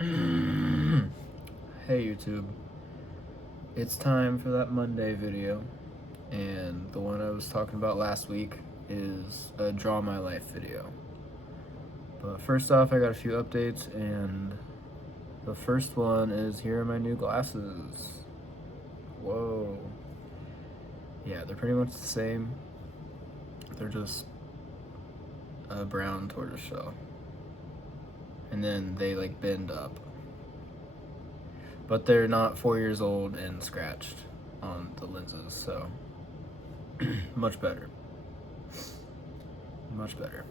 Hey YouTube, it's time for that Monday video, and the one I was talking about last week is a Draw My Life video. But first off, I got a few updates, and the first one is here are my new glasses. Whoa. Yeah, they're pretty much the same. They're just a brown tortoiseshell. And then they like bend up. But they're not 4 years old and scratched on the lenses, so much better. Much better.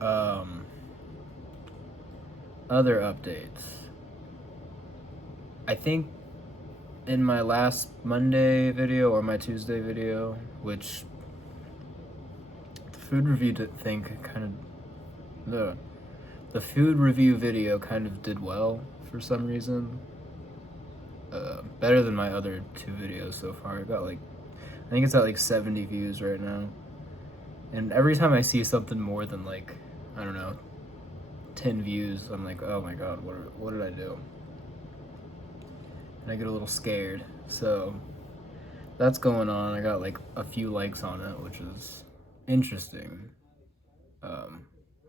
Other updates. I think in my last Monday video or my Tuesday video, which the food review the food review video kind of did well for some reason. Better than my other two videos so far. I think it's at like 70 views right now. And every time I see something more than like, I don't know, 10 views, I'm like, oh my god, what did I do? And I get a little scared. So that's going on. I got like a few likes on it, which is interesting.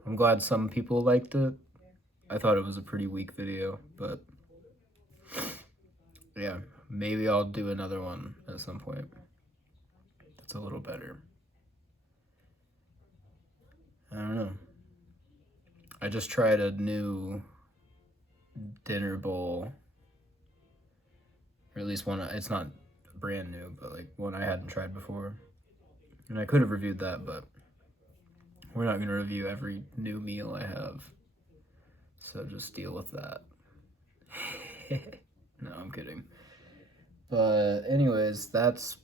I'm glad some people liked it. I thought it was a pretty weak video, but yeah, maybe I'll do another one at some point that's a little better. I don't know. I just tried a new dinner bowl, or at least one. It's not brand new, but like one I hadn't tried before. And I could have reviewed that, but we're not going to review every new meal I have. So just deal with that. No, I'm kidding. But anyways, that's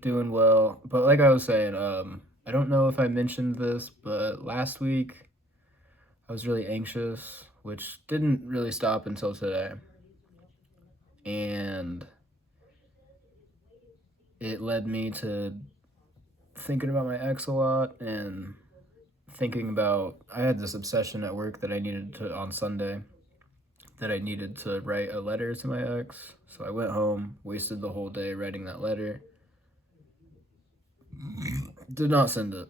doing well. But like I was saying, I don't know if I mentioned this, but last week I was really anxious, which didn't really stop until today. And it led me to thinking about my ex a lot and thinking about, I had this obsession at work that I needed to, on Sunday, that I needed to write a letter to my ex. So I went home, wasted the whole day writing that letter. Did not send it.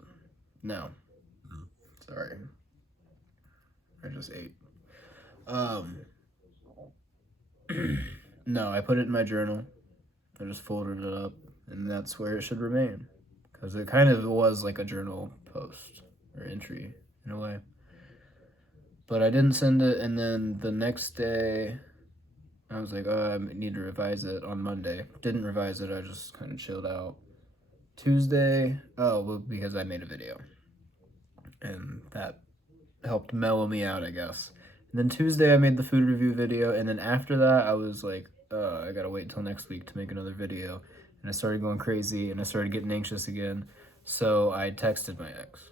No. Sorry. I just ate. No, I put it in my journal. I just folded it up, and that's where it should remain. Because it kind of was like a journal post or entry in a way. But I didn't send it, and then the next day, I was like, oh, I need to revise it on Monday. Didn't revise it, I just kind of chilled out. Tuesday, oh, well, because I made a video. And that helped mellow me out, I guess. And then Tuesday, I made the food review video, and then after that, I was like, I gotta wait till next week to make another video. And I started going crazy, and I started getting anxious again. So I texted my ex.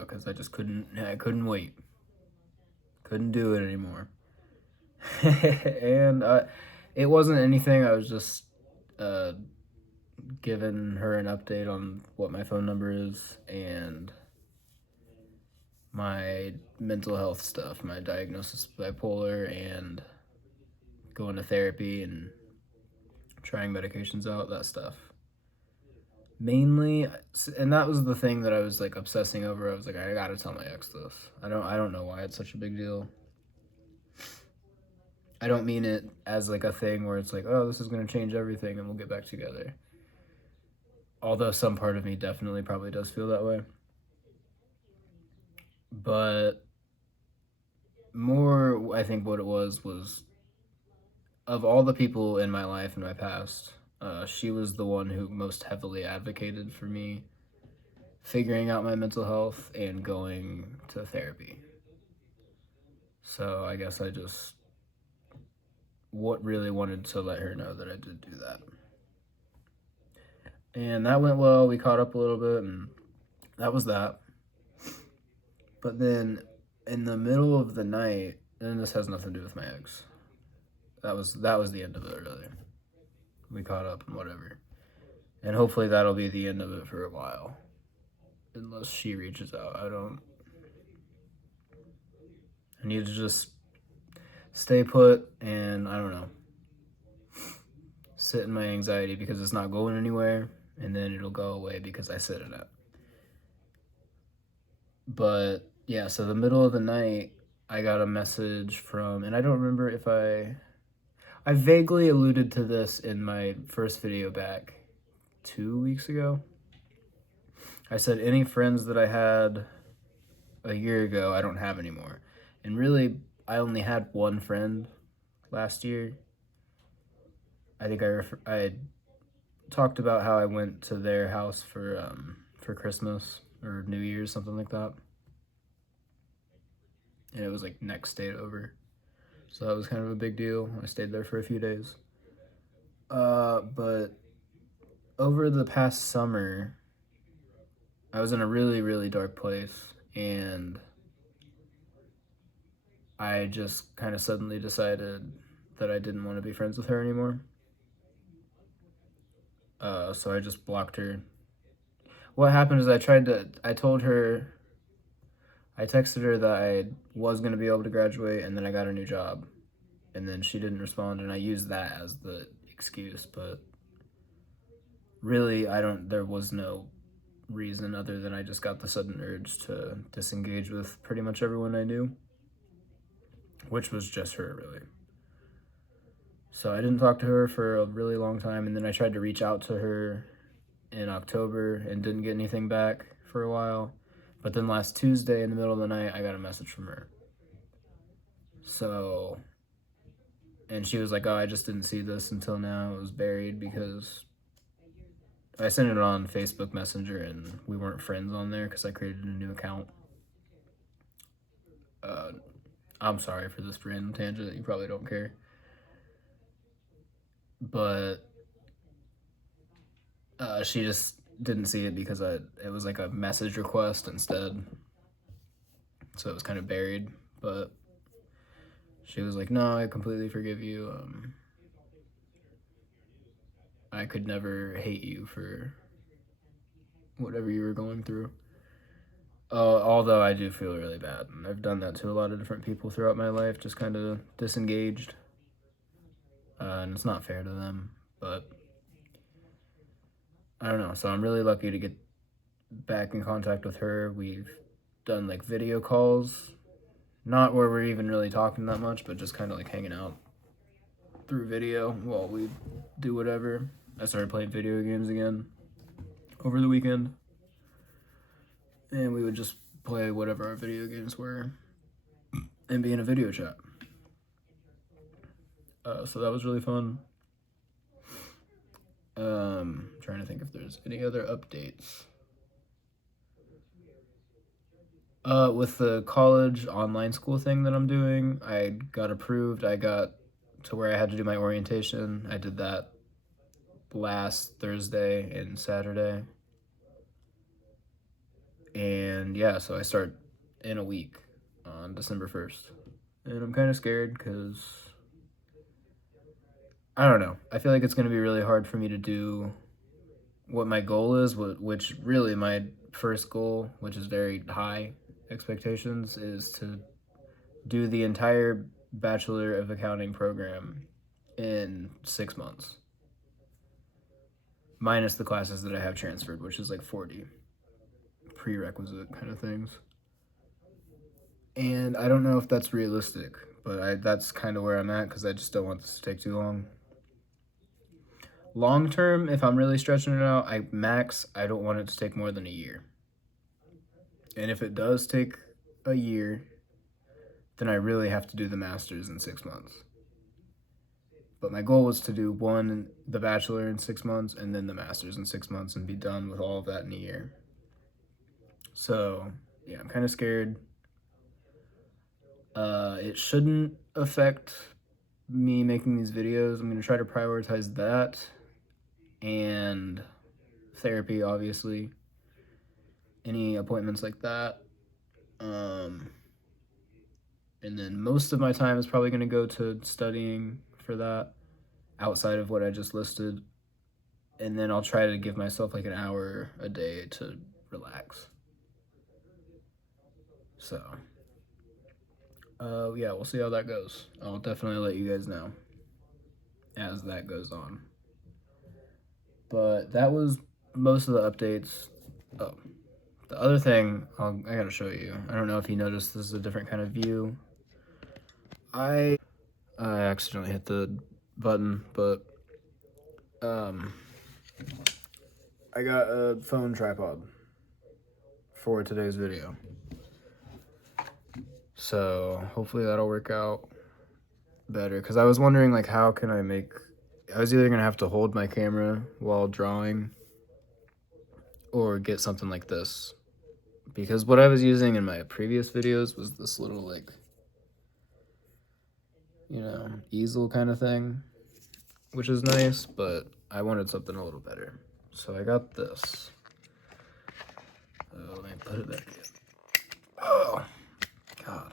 Because I just couldn't wait. Couldn't do it anymore. And it wasn't anything, I was just giving her an update on what my phone number is and my mental health stuff, my diagnosis of bipolar, and going to therapy and trying medications out, that stuff. Mainly, and that was the thing that I was like obsessing over. I was like, I gotta tell my ex this. I don't know why it's such a big deal. I don't mean it as like a thing where it's like, oh, this is gonna change everything and we'll get back together. Although some part of me definitely probably does feel that way. But more, I think what it was of all the people in my life in my past, she was the one who most heavily advocated for me figuring out my mental health and going to therapy. So I guess I just really wanted to let her know that I did do that. And that went well. We caught up a little bit, and that was that. But then in the middle of the night, and this has nothing to do with my ex. That was the end of it, really. We caught up and whatever. And hopefully that'll be the end of it for a while. Unless she reaches out. I need to just stay put and, I don't know, sit in my anxiety because it's not going anywhere, and then it'll go away because I sit in it. But yeah, so the middle of the night, I got a message from, and I don't remember if I vaguely alluded to this in my first video back 2 weeks ago. I said any friends that I had a year ago, I don't have anymore. And really, I only had one friend last year. I think I talked about how I went to their house for Christmas or New Year's, something like that. And it was like next state over. So that was kind of a big deal. I stayed there for a few days. But over the past summer, I was in a really, really dark place, and I just kind of suddenly decided that I didn't want to be friends with her anymore. So I just blocked her. What happened is I texted her that I was going to be able to graduate, and then I got a new job. And then she didn't respond, and I used that as the excuse, but really, there was no reason other than I just got the sudden urge to disengage with pretty much everyone I knew, which was just her, really. So I didn't talk to her for a really long time, and then I tried to reach out to her in October and didn't get anything back for a while. But then last Tuesday in the middle of the night, I got a message from her. So, and she was like, oh, I just didn't see this until now. It was buried because I sent it on Facebook Messenger and we weren't friends on there because I created a new account. I'm sorry for this random tangent. You probably don't care. But she just didn't see it because it was like a message request instead. So it was kind of buried. But she was like, no, I completely forgive you. I could never hate you for whatever you were going through. Although I do feel really bad. And I've done that to a lot of different people throughout my life, just kind of disengaged. And it's not fair to them, but I don't know. So I'm really lucky to get back in contact with her. We've done like video calls, not where we're even really talking that much, but just kind of like hanging out through video while we do whatever. I started playing video games again over the weekend, and we would just play whatever our video games were and be in a video chat. So that was really fun. Trying to think if there's any other updates. With the college online school thing that I'm doing, I got approved. I got to where I had to do my orientation. I did that last Thursday and Saturday. And yeah, so I start in a week on December 1st. And I'm kind of scared because I don't know. I feel like it's going to be really hard for me to do what my goal is, which really my first goal, which is very high expectations, is to do the entire Bachelor of Accounting program in 6 months. Minus the classes that I have transferred, which is like 40 prerequisite kind of things. And I don't know if that's realistic, but that's kind of where I'm at because I just don't want this to take too long. Long term, if I'm really stretching it out, I don't want it to take more than a year. And if it does take a year, then I really have to do the master's in 6 months. But my goal was to do the bachelor in 6 months and then the master's in 6 months and be done with all of that in a year. So yeah, I'm kind of scared. It shouldn't affect me making these videos. I'm going to try to prioritize that and therapy, obviously. Any appointments like that. And then most of my time is probably going to go to studying for that outside of what I just listed. And then I'll try to give myself like an hour a day to relax. So Yeah, we'll see how that goes. I'll definitely let you guys know as that goes on. But that was most of the updates. Oh, the other thing I gotta show you. I don't know if you noticed this is a different kind of view. I accidentally hit the button, but I got a phone tripod for today's video. So hopefully that'll work out better. Because I was wondering, like, how can I make... I was either going to have to hold my camera while drawing or get something like this. Because what I was using in my previous videos was this little, like, you know, easel kind of thing, which is nice, but I wanted something a little better. So I got this. Let me put it back in. Oh, God.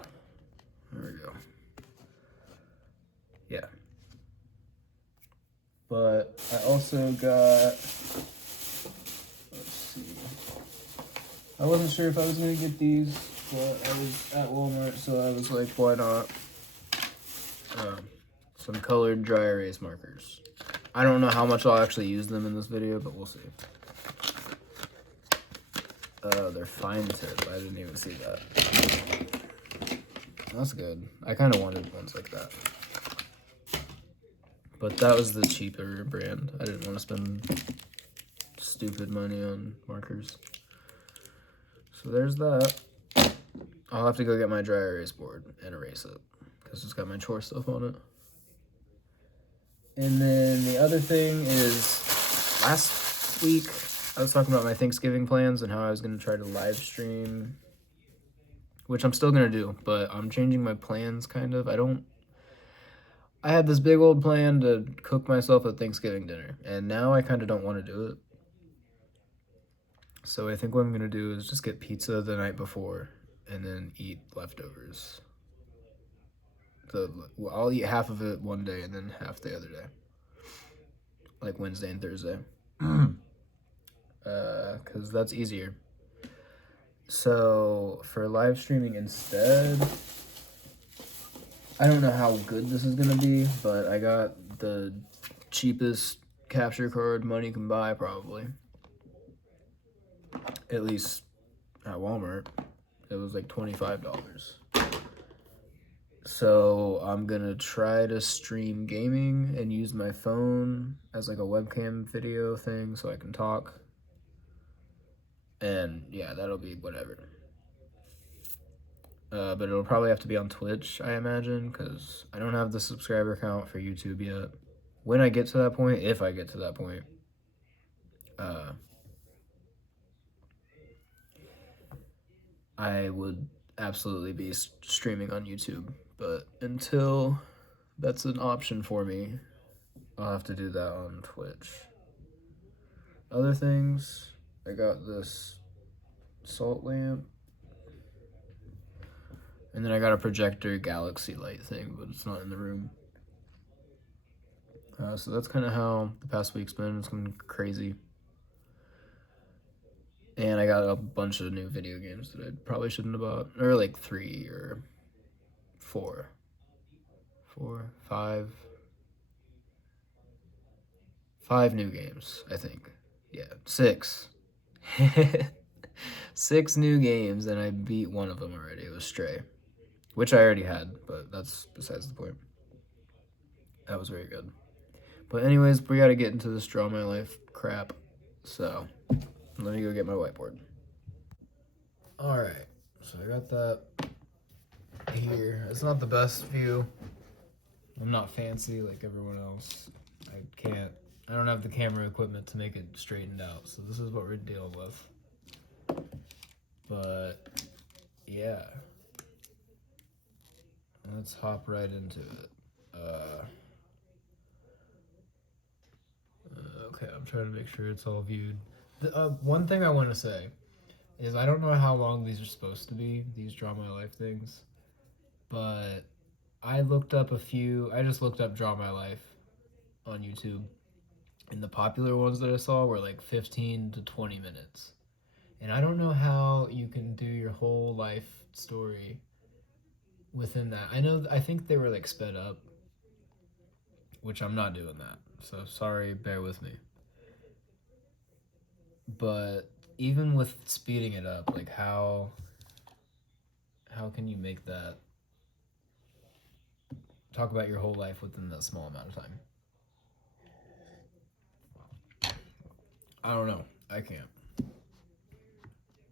There we go. Yeah. But I also got... Let's see. I wasn't sure if I was going to get these, but I was at Walmart, so I was like, why not? Some colored dry erase markers. I don't know how much I'll actually use them in this video, but we'll see. They're fine tip. I didn't even see that. That's good. I kind of wanted ones like that. But that was the cheaper brand. I didn't want to spend stupid money on markers. So there's that. I'll have to go get my dry erase board and erase it because it's got my chore stuff on it. And then the other thing is, last week I was talking about my Thanksgiving plans and how I was going to try to live stream, which I'm still going to do, but I'm changing my plans kind of. I had this big old plan to cook myself a Thanksgiving dinner, and now I kind of don't want to do it. So I think what I'm going to do is just get pizza the night before and then eat leftovers. I'll eat half of it one day and then half the other day, like Wednesday and Thursday, because that's easier. So for live streaming instead, I don't know how good this is gonna be, but I got the cheapest capture card money can buy, probably. At least at Walmart, it was like $25. So I'm gonna try to stream gaming and use my phone as like a webcam video thing so I can talk. And yeah, that'll be whatever. But it'll probably have to be on Twitch, I imagine, because I don't have the subscriber count for YouTube yet. When I get to that point, if I get to that point, I would absolutely be streaming on YouTube. But until that's an option for me, I'll have to do that on Twitch. Other things, I got this salt lamp. And then I got a projector galaxy light thing, but it's not in the room. So that's kind of how the past week's been. It's been crazy. And I got a bunch of new video games that I probably shouldn't have bought. Or like 3 or 4. 5. 5 new games, I think. Yeah, 6. 6 new games, and I beat one of them already. It was Stray, which I already had, but that's besides the point. That was very good. But anyways, we gotta get into this Draw My Life crap. So, let me go get my whiteboard. Alright, so I got that here. It's not the best view. I'm not fancy like everyone else. I don't have the camera equipment to make it straightened out. So this is what we're dealing with. But, yeah. Let's hop right into it. Okay, I'm trying to make sure it's all viewed. One thing I want to say is I don't know how long these are supposed to be, these Draw My Life things, but I just looked up Draw My Life on YouTube, and the popular ones that I saw were like 15 to 20 minutes. And I don't know how you can do your whole life story within that. I think they were like sped up, which I'm not doing that. So sorry, bear with me. But even with speeding it up, like how can you make that talk about your whole life within that small amount of time? I don't know. I can't.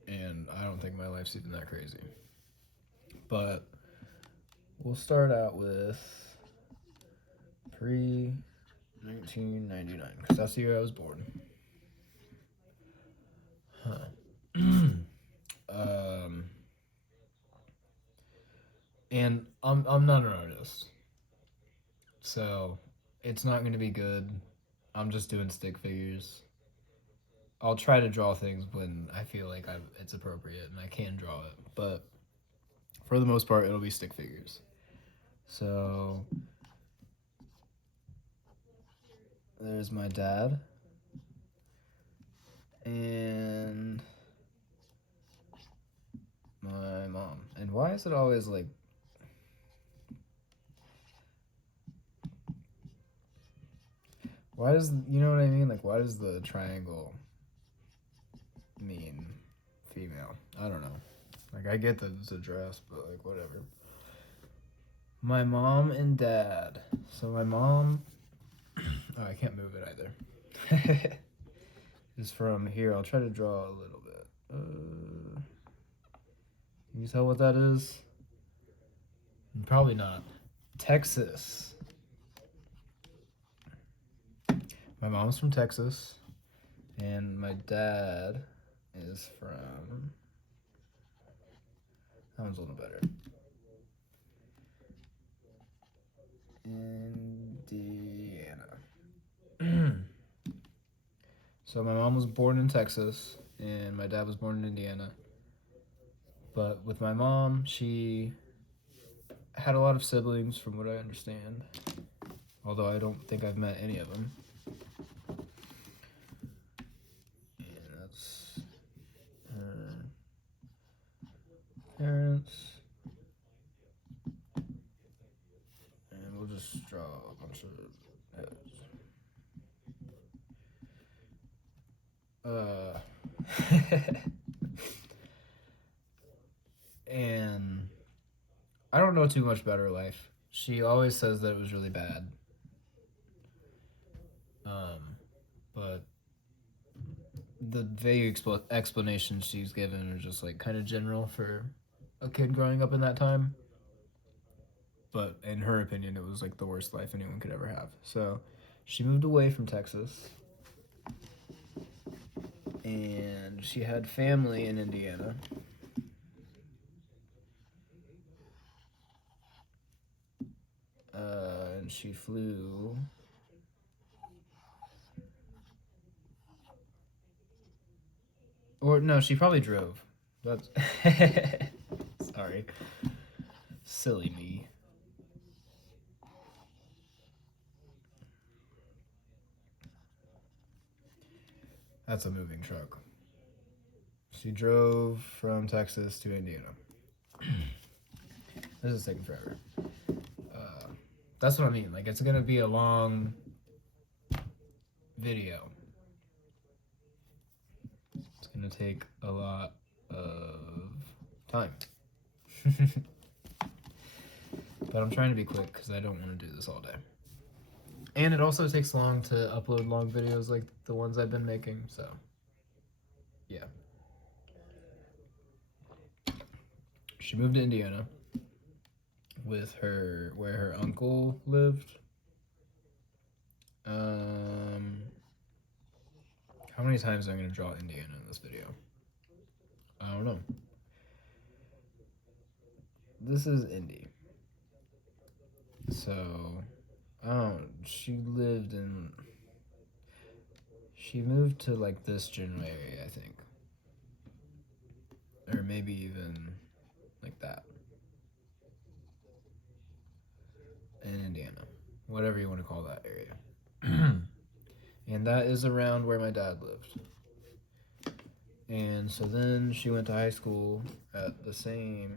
And I don't think my life's even that crazy. But we'll start out with pre 1999, because that's the year I was born. Huh. And I'm not an artist, so it's not going to be good. I'm just doing stick figures. I'll try to draw things when I feel like it's appropriate and I can draw it, but for the most part, it'll be stick figures. So there's my dad and my mom. And why is it always like... Why does, you know what I mean? Like, why does the triangle mean female? I don't know. Like, I get that it's a dress, but like, whatever. My mom and dad. So my mom... Oh, I can't move it either. Is from here. I'll try to draw a little bit. Can you tell what that is? Probably not. Texas. My mom's from Texas, and my dad is from... That one's a little better. Indiana. So my mom was born in Texas, and my dad was born in Indiana. But with my mom, she had a lot of siblings, from what I understand. Although I don't think I've met any of them. And that's her parents. And we'll just draw a bunch of heads. And I don't know too much about her life. She always says that it was really bad. But the vague explanations she's given are just like kind of general for a kid growing up in that time. But in her opinion, it was like the worst life anyone could ever have. So she moved away from Texas, and she had family in Indiana. And she flew... Or no, she probably drove. That's... Sorry. Silly me. That's a moving truck. She drove from Texas to Indiana. This is taking forever. That's what I mean. Like, it's gonna be a long video. It's gonna take a lot of time. But I'm trying to be quick because I don't want to do this all day. And it also takes long to upload long videos like the ones I've been making, so yeah. She moved to Indiana with where her uncle lived. How many times am I going to draw Indiana in this video? I don't know. This is Indy. So, she moved to like this general area, I think. Or maybe even like that. In Indiana. Whatever you want to call that area. And that is around where my dad lived. And so then she went to high school at the same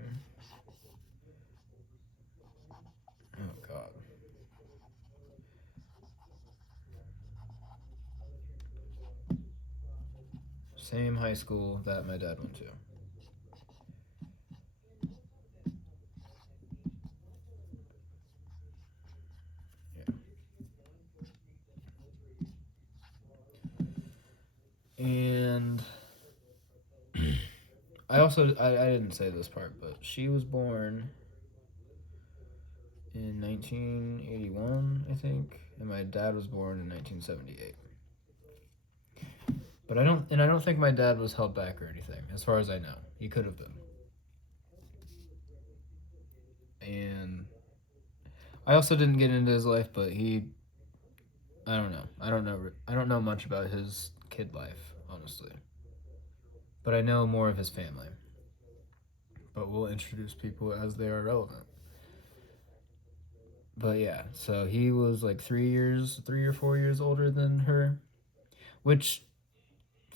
same high school that my dad went to. Yeah. And I didn't say this part, but she was born in 1981, I think, and my dad was born in 1978. But I don't think my dad was held back or anything, as far as I know. He could have been. And I also didn't get into his life, but I don't know. I don't know much about his kid life, honestly. But I know more of his family. But we'll introduce people as they are relevant. But yeah, so he was like 3 or 4 years older than her, which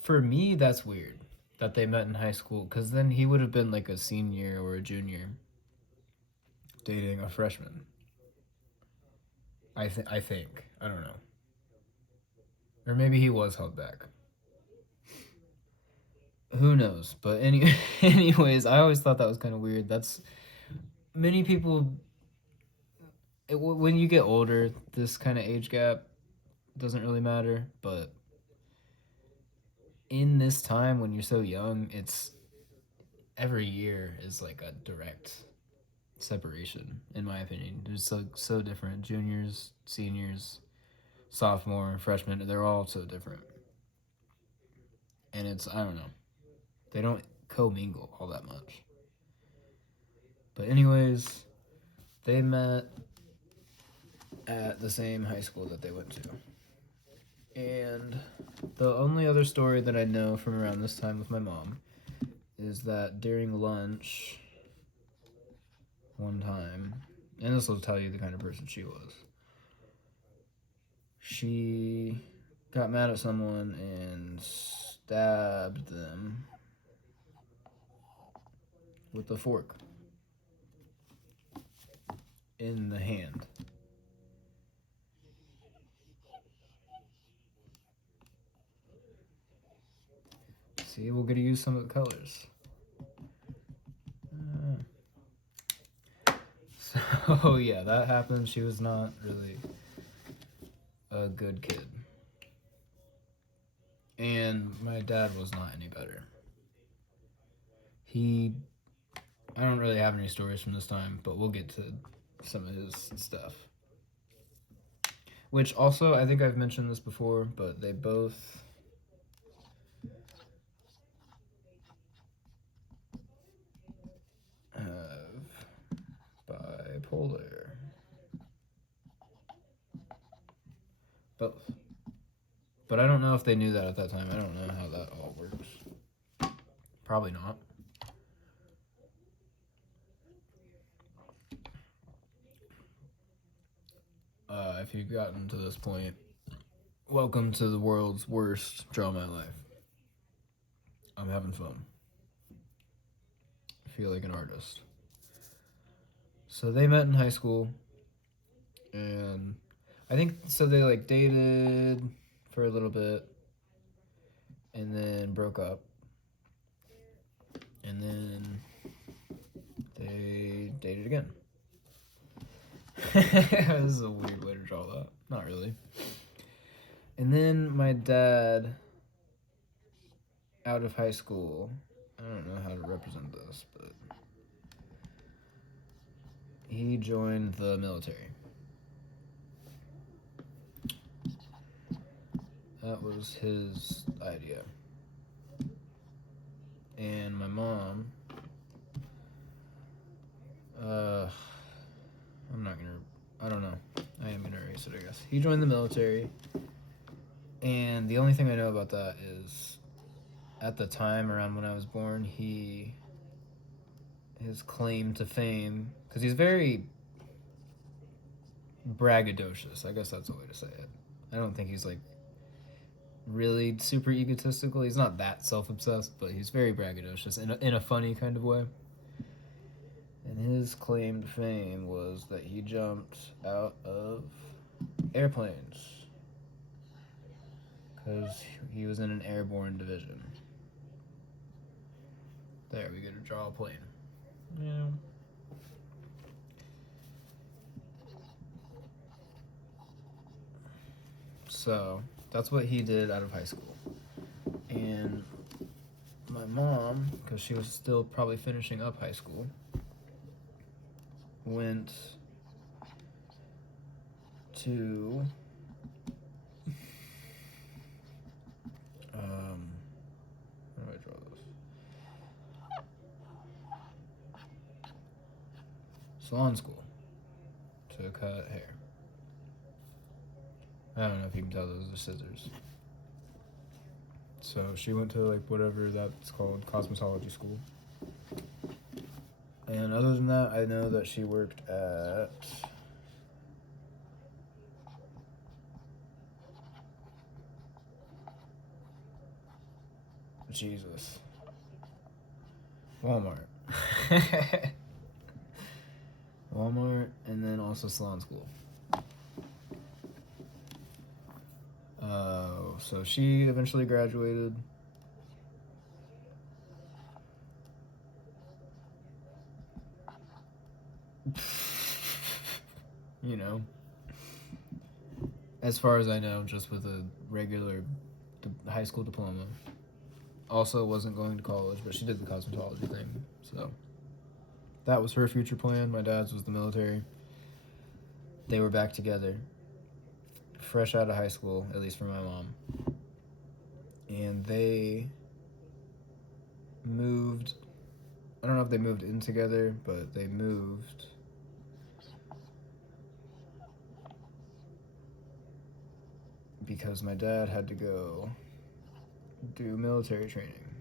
for me that's weird that they met in high school, because then he would have been like a senior or a junior dating a freshman. I think, I don't know, or maybe he was held back. Who knows? But anyways, I always thought that was kind of weird. That's many people. When you get older, this kind of age gap doesn't really matter. But in this time when you're so young, it's every year is like a direct separation, in my opinion. It's so different. Juniors, seniors, sophomore, freshman, they're all so different. And it's, I don't know, they don't commingle all that much. But anyways, they met at the same high school that they went to. And the only other story that I know from around this time with my mom is that during lunch one time, and this will tell you the kind of person she was, she got mad at someone and stabbed them with a fork in the hand. See, we're gonna use some of the colors. So yeah, that happened. She was not really a good kid. And my dad was not any better. I don't really have any stories from this time, but we'll get to some of his stuff. Which also, I think I've mentioned this before, but they both have bipolar. Both. But I don't know if they knew that at that time. I don't know how that all works. Probably not. If you've gotten to this point, welcome to the world's worst drama in life. I'm having fun. I feel like an artist. So they met in high school, and I think so they like dated for a little bit and then broke up. And then they dated again. This is a weird way to draw that. Not really. And then my dad, out of high school, I don't know how to represent this, but he joined the military. That was his idea. And my mom, I don't know. I am gonna erase it, I guess. He joined the military, and the only thing I know about that is at the time around when I was born, his claim to fame, because he's very braggadocious. I guess that's the way to say it. I don't think he's like really super egotistical. He's not that self-obsessed, but he's very braggadocious in a funny kind of way. And his claim to fame was that he jumped out of airplanes because he was in an airborne division. There, we get to draw a plane. Yeah. So, that's what he did out of high school. And my mom, because she was still probably finishing up high school, went to how do I draw this? Salon school to cut hair. I don't know if you can tell those are scissors. So she went to like whatever that's called, cosmetology school. And other than that, I know that she worked at Walmart. Walmart, and then also salon school. So she eventually graduated. You know, as far as I know, just with a regular high school diploma. Also wasn't going to college, but she did the cosmetology thing. So that was her future plan. My dad's was the military. They were back together, fresh out of high school, at least for my mom. And they moved. I don't know if they moved in together, but they moved because my dad had to go do military training.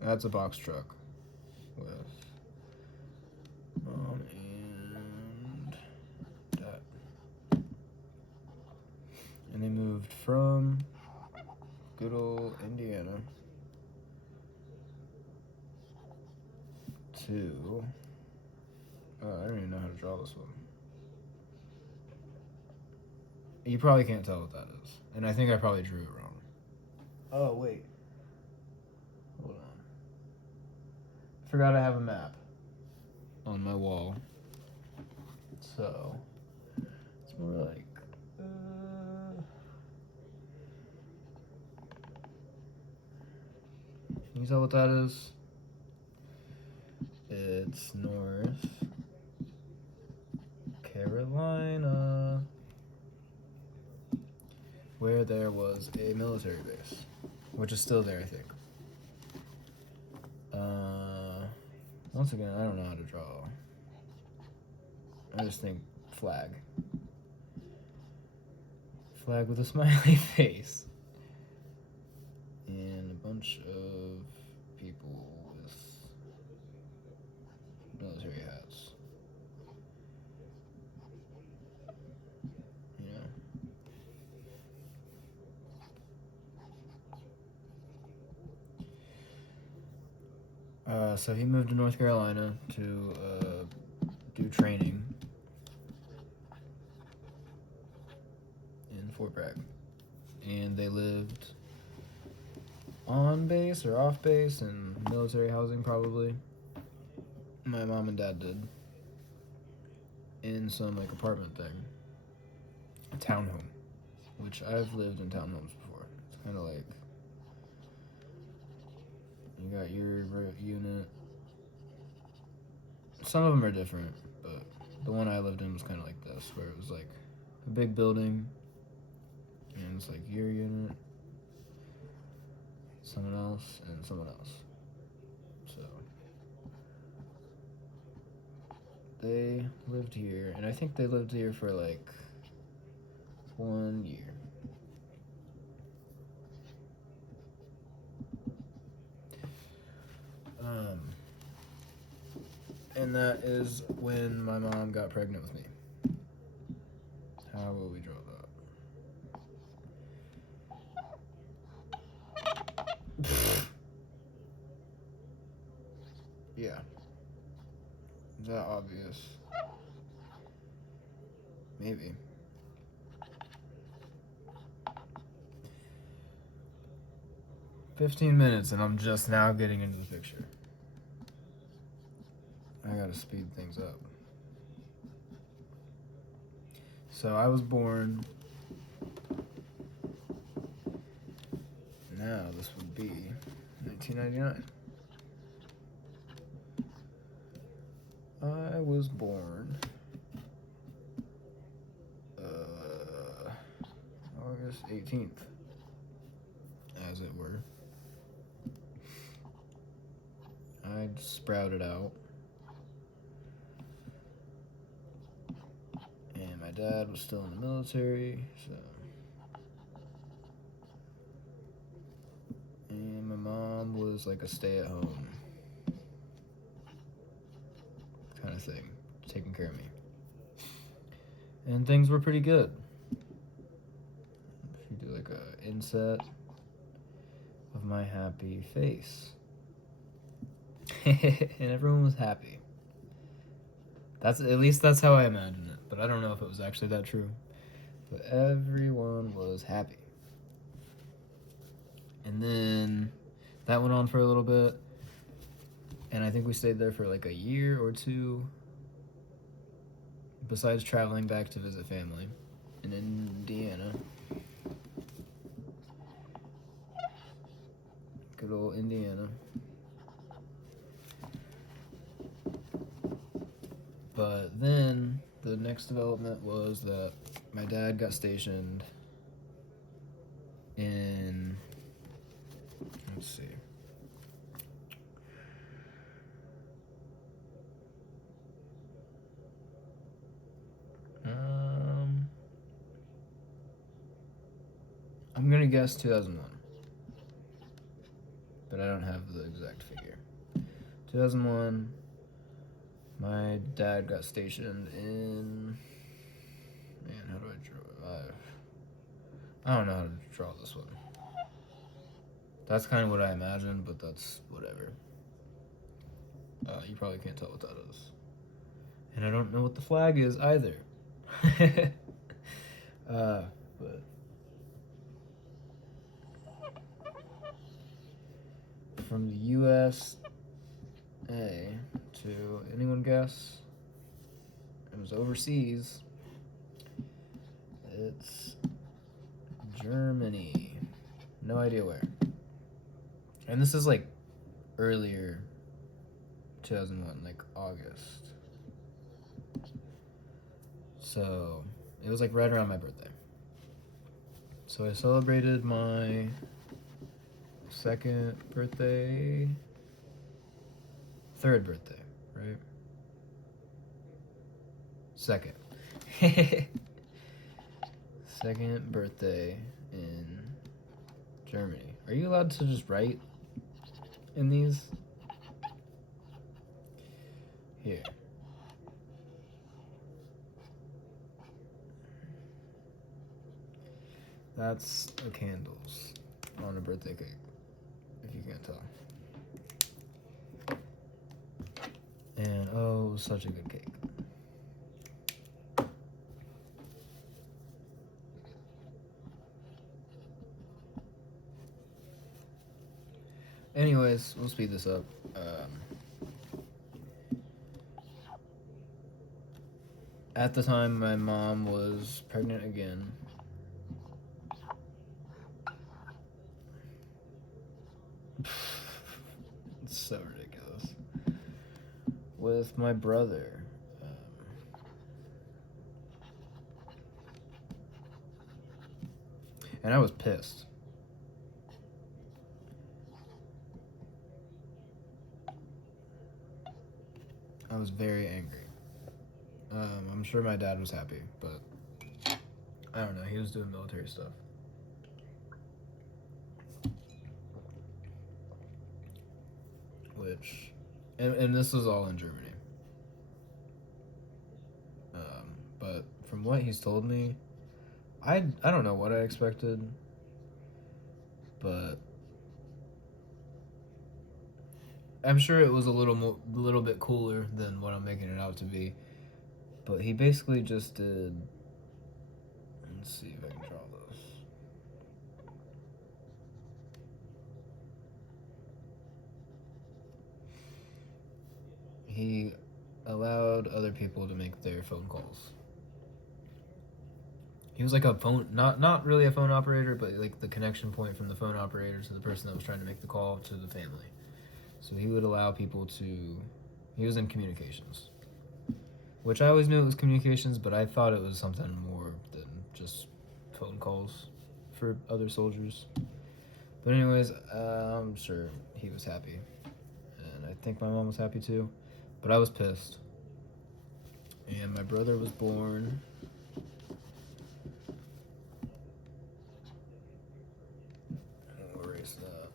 That's a box truck with mom and dad. And they moved from good old Indiana to I don't even know how to draw this one. You probably can't tell what that is. And I think I probably drew it wrong. Oh, wait. Hold on. Forgot I have a map on my wall. So, it's more like... Can you tell what that is? It's North Carolina, where there was a military base, which is still there, I think. Once again, I don't know how to draw. I just think flag. Flag with a smiley face. And a bunch of people with military hats. You know? So he moved to North Carolina to do training in Fort Bragg. And they lived on base or off base in military housing, probably. My mom and dad did. In some like apartment thing. A townhome. Which I've lived in townhomes before. It's kind of like you got your unit. Some of them are different, but the one I lived in was kind of like this, where it was like a big building, and it's like your unit, someone else, and someone else. So they lived here, and I think they lived here for like 1 year. And that is when my mom got pregnant with me. How will we draw that? Yeah. Is that obvious? Maybe. "15 minutes and I'm just now getting into the picture." gotta speed things up. So I was born. Now this would be 1999. I was born August 18th, as it were. I sprouted out, and my dad was still in the military, so. And my mom was like a stay-at-home kind of thing, taking care of me. And things were pretty good. If you do like a inset of my happy face. And everyone was happy. At least that's how I imagine it, but I don't know if it was actually that true. But everyone was happy. And then that went on for a little bit, and I think we stayed there for like a year or two, besides traveling back to visit family in Indiana. Good old Indiana. But then the next development was that my dad got stationed in, let's see, I'm gonna guess 2001, but I don't have the exact figure. 2001, my dad got stationed in, man, how do I draw? I don't know how to draw this one. That's kind of what I imagined, but that's whatever. You probably can't tell what that is. And I don't know what the flag is either. But from the USA to, anyone guess? It was overseas. It's Germany. No idea where. And this is like earlier 2001, like August. So it was like right around my birthday. So I celebrated my third birthday, right? Second. Second birthday in Germany. Are you allowed to just write in these? Here. That's the candles on a birthday cake, if you can't tell. And oh, it was such a good cake. Anyways, we'll speed this up. At the time, my mom was pregnant again. It's so ridiculous. With my brother. And I was pissed. I was very angry. I'm sure my dad was happy, but I don't know. He was doing military stuff. And this was all in Germany. But from what he's told me, I don't know what I expected, but I'm sure it was a little bit cooler than what I'm making it out to be. But he basically just did. Let's see if I can draw this. He allowed other people to make their phone calls. He was like a phone, not really a phone operator, but like the connection point from the phone operator to the person that was trying to make the call to the family. So he would allow people to. He was in communications, which I always knew it was communications, but I thought it was something more than just phone calls for other soldiers. But anyways, I'm sure he was happy, and I think my mom was happy too, but I was pissed. And my brother was born. We'll erase that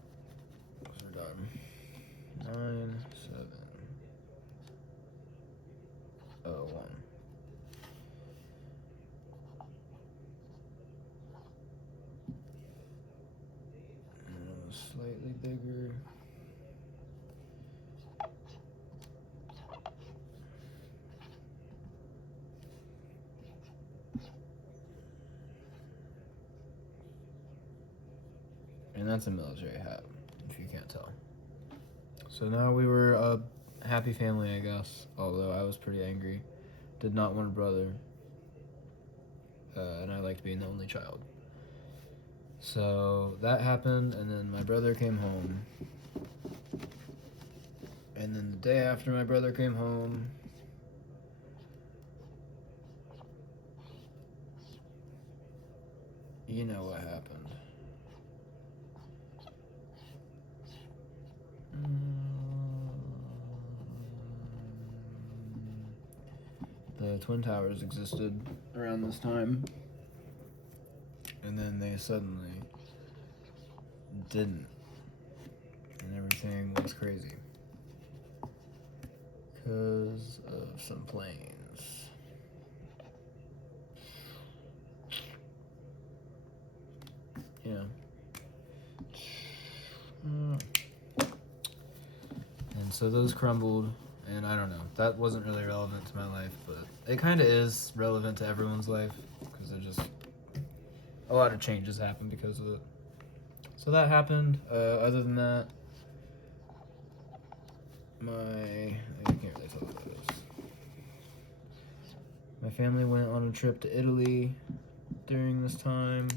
because we're done. 9701. Slightly bigger. And that's a military hat, if you can't tell. So now we were a happy family, I guess, although I was pretty angry. Did not want a brother. And I liked being the only child. So that happened, and then my brother came home. And then the day after my brother came home, you know what happened. The Twin Towers existed around this time, and then they suddenly didn't, and everything was crazy because of some planes. Yeah. And so those crumbled, and I don't know, that wasn't really relevant to my life, but it kind of is relevant to everyone's life because it just, a lot of changes happened because of it. So that happened. Other than that, I can't really tell what it is. My family went on a trip to Italy during this time.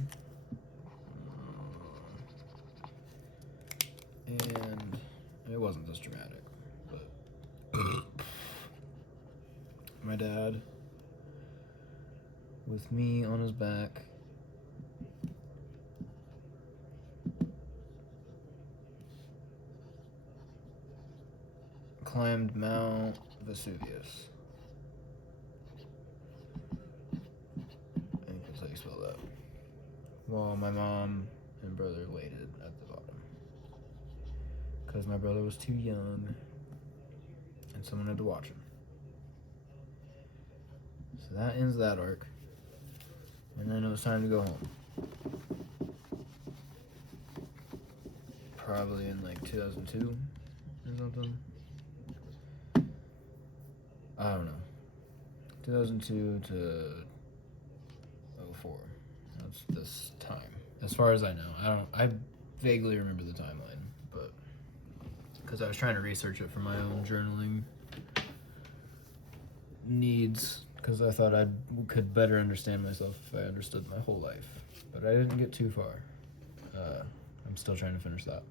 And it wasn't this dramatic, but my dad, with me on his back, climbed Mount Vesuvius. I think that's how you spell that. While my mom and brother waited at the bottom. Because my brother was too young and someone had to watch him. So that ends that arc. And then it was time to go home. Probably in like 2002 or something. I don't know. 2002 to 04. That's this time. As far as I know. I vaguely remember the timeline, but because I was trying to research it for my own journaling needs, because I thought I could better understand myself if I understood my whole life. But I didn't get too far. I'm still trying to finish that.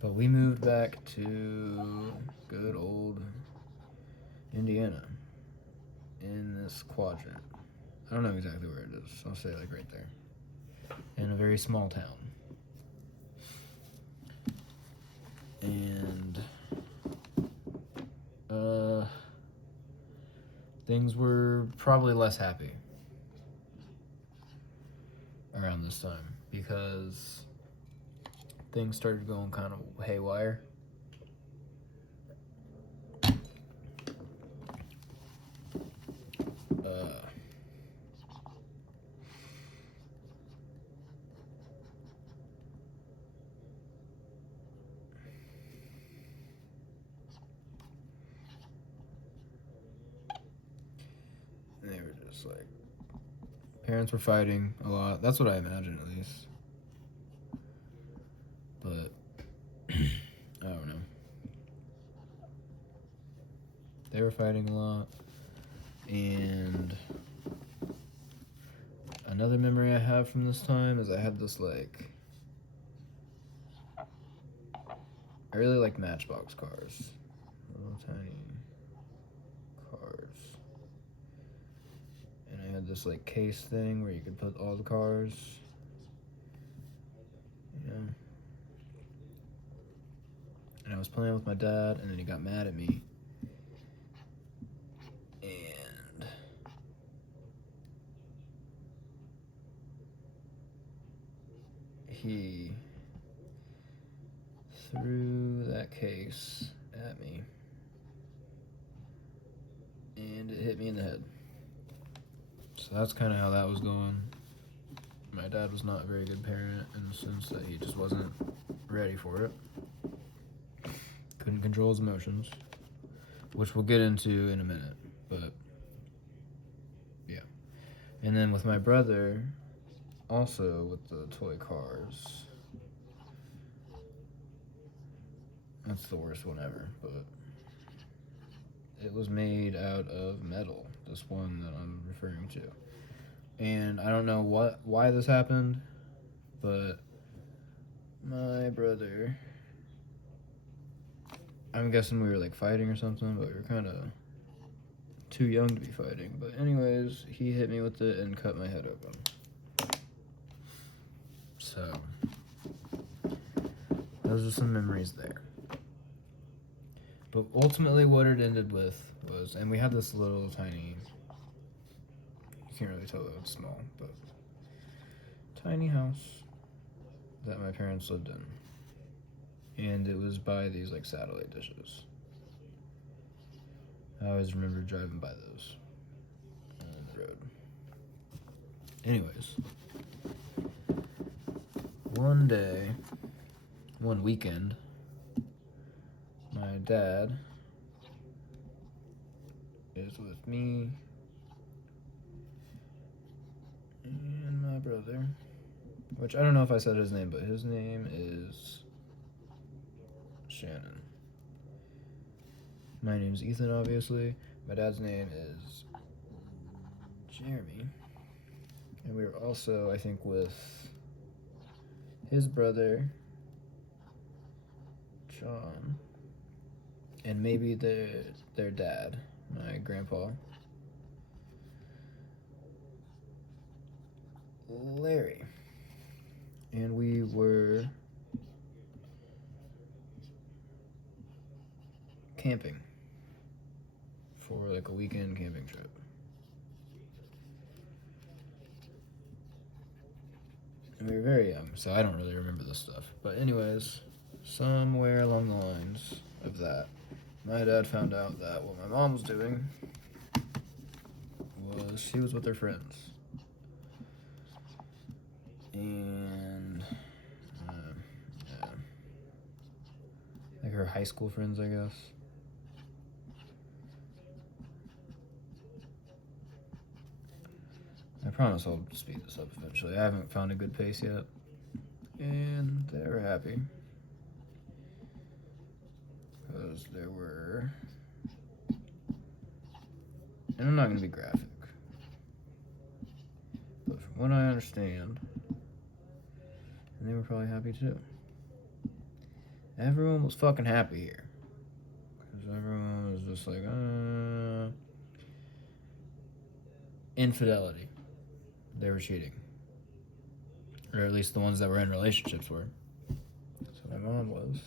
But we moved back to good old Indiana in this quadrant. I don't know exactly where it is. I'll say like right there. In a very small town. And things were probably less happy around this time because things started going kind of haywire. They were just like, parents were fighting a lot. That's what I imagine, at least. But I don't know. were fighting a lot. And another memory I have from this time is I had this, like, I really like Matchbox cars. Little tiny cars. And I had this, like, case thing where you could put all the cars. You know? And I was playing with my dad, and then he got mad at me. And he threw that case at me. And it hit me in the head. So that's kind of how that was going. My dad was not a very good parent in the sense that he just wasn't ready for it. Couldn't control his emotions, which we'll get into in a minute, but yeah. And then with my brother, also with the toy cars, that's the worst one ever, but it was made out of metal, this one that I'm referring to. And I don't know why this happened, but my brother, I'm guessing we were like fighting or something, but we were kind of too young to be fighting. But anyways, he hit me with it and cut my head open. So those are some memories there. But ultimately what it ended with was, and we had this little tiny, you can't really tell that it's small, but tiny house that my parents lived in. And it was by these like satellite dishes. I always remember driving by those on the road. Anyways, one weekend, my dad is with me and my brother, which I don't know if I said his name, but his name is Shannon. My name's Ethan, obviously. My dad's name is Jeremy. And we were also, I think, with his brother, John, and maybe their dad, my grandpa, Larry. And we were camping for like a weekend camping trip. And we were very young, so I don't really remember this stuff. But anyways, somewhere along the lines of that, my dad found out that what my mom was doing was she was with her friends. And, yeah. Like her high school friends, I guess. I promise I'll speed this up eventually. I haven't found a good pace yet. And they were happy. Because there were... And I'm not going to be graphic. But from what I understand, and they were probably happy too. Everyone was fucking happy here. Because everyone was just like, infidelity. They were cheating. Or at least the ones that were in relationships were. So my mom was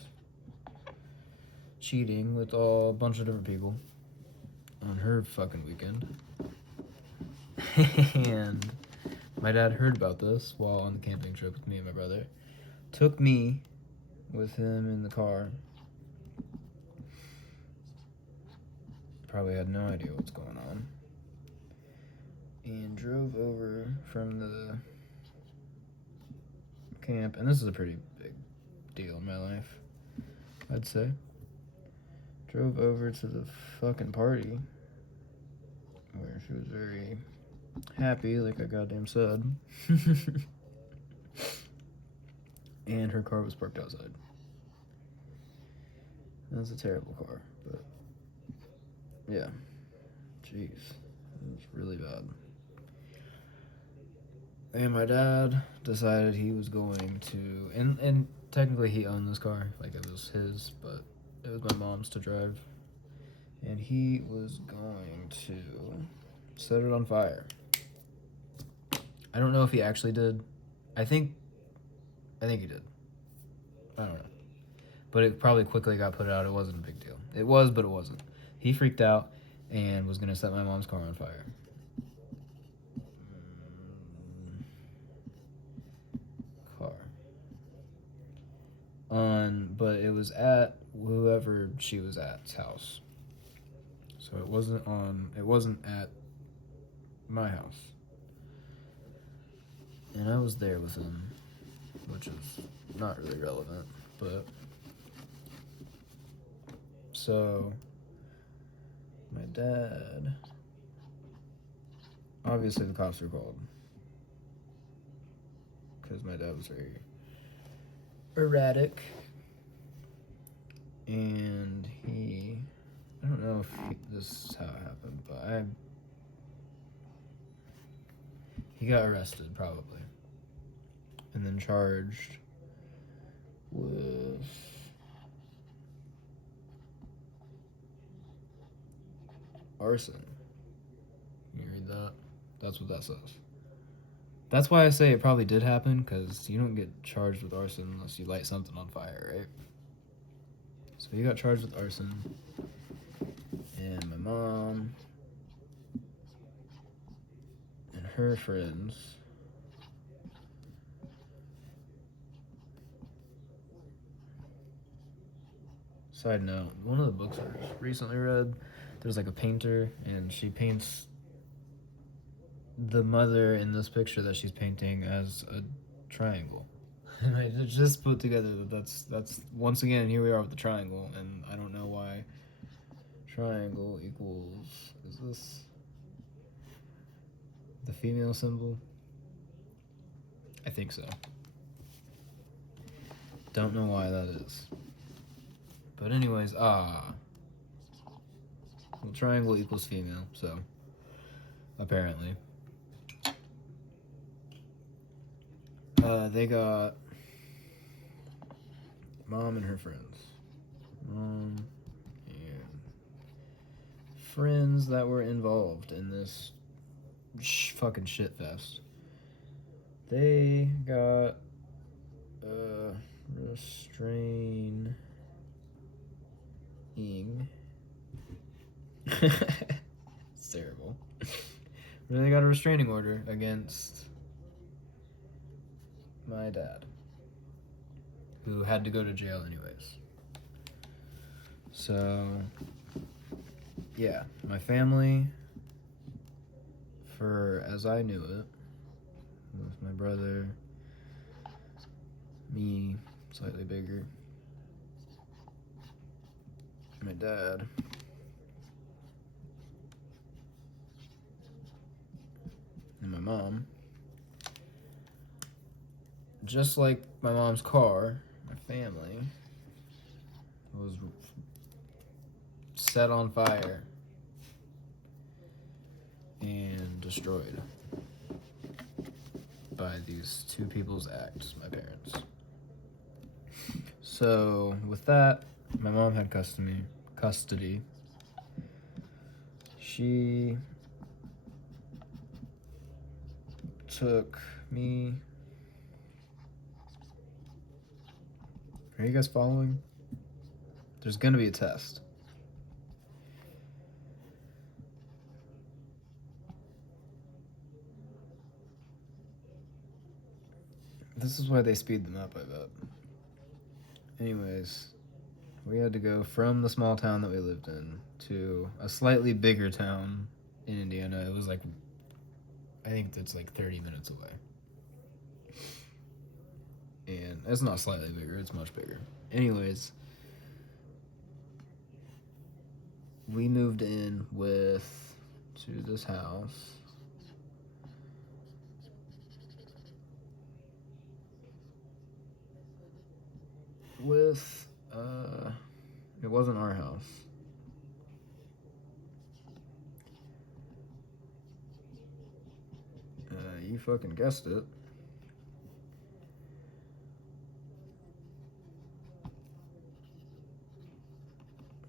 cheating with a bunch of different people on her fucking weekend. And my dad heard about this while on the camping trip with me and my brother. Took me with him in the car. Probably had no idea what's going on. And drove over from the camp, and this is a pretty big deal in my life, I'd say. Drove over to the fucking party, where she was very happy, like I goddamn said. And her car was parked outside. That's a terrible car, but yeah. Jeez. It was really bad. And my dad decided he was going to, and technically he owned this car, like it was his, but it was my mom's to drive. And he was going to set it on fire. I don't know if he actually did. I think he did. I don't know. But it probably quickly got put out. It wasn't a big deal. It was, but it wasn't. He freaked out and was going to set my mom's car on fire. But it was at whoever she was at's house. So it wasn't at my house. And I was there with him, which is not really relevant, but so my dad, obviously the cops were called because my dad was very erratic, and I don't know if this is how it happened, but he got arrested probably, and then charged with arson. Can you read that? That's what that says. That's why I say it probably did happen, because you don't get charged with arson unless you light something on fire, right? So he got charged with arson, and my mom and her friends side note, one of the books I recently read, there's like a painter, and she paints the mother in this picture that she's painting as a triangle. And I just put together that's once again, here we are with the triangle, and I don't know why triangle equals, is this the female symbol? I think so. Don't know why that is. But anyways, well, triangle equals female, so apparently. They got mom and her friends. Mom and friends that were involved in this fucking shit fest. They got restraining. It's terrible. They got a restraining order against my dad, who had to go to jail anyways. So, yeah, my family, for as I knew it, with my brother, me, slightly bigger, my dad, and my mom. Just like my mom's car, my family was set on fire and destroyed by these two people's acts, my parents. So with that, my mom had custody. She took me. Are you guys following? There's gonna be a test. This is why they speed them up, I bet. Anyways, we had to go from the small town that we lived in to a slightly bigger town in Indiana. It was like, I think it's like 30 minutes away. And it's not slightly bigger, it's much bigger. Anyways, we moved in to this house with, it wasn't our house. You fucking guessed it.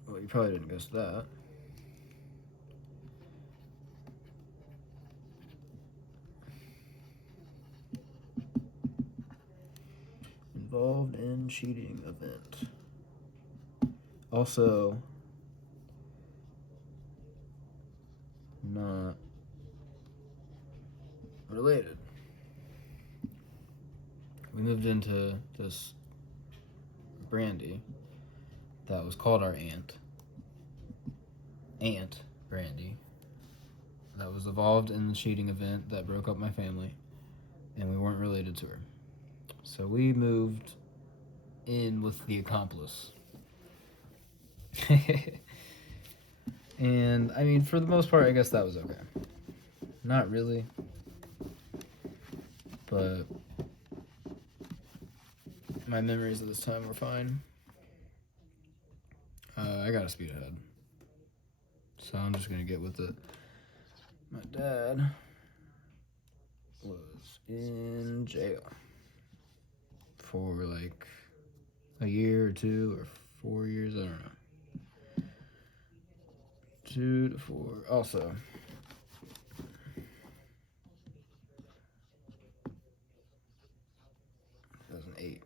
Well, you probably didn't guess that. Involved in cheating event. Also, not related. We moved into this brandy that was called our aunt. Aunt Brandy. That was involved in the cheating event that broke up my family, and we weren't related to her. So we moved in with the accomplice. And I mean, for the most part, I guess that was okay. Not really, but my memories of this time were fine. I gotta speed ahead, so I'm just gonna get with it. My dad was in jail for like a year or 2 or 4 years, I don't know. 2 to 4. Also, 2008.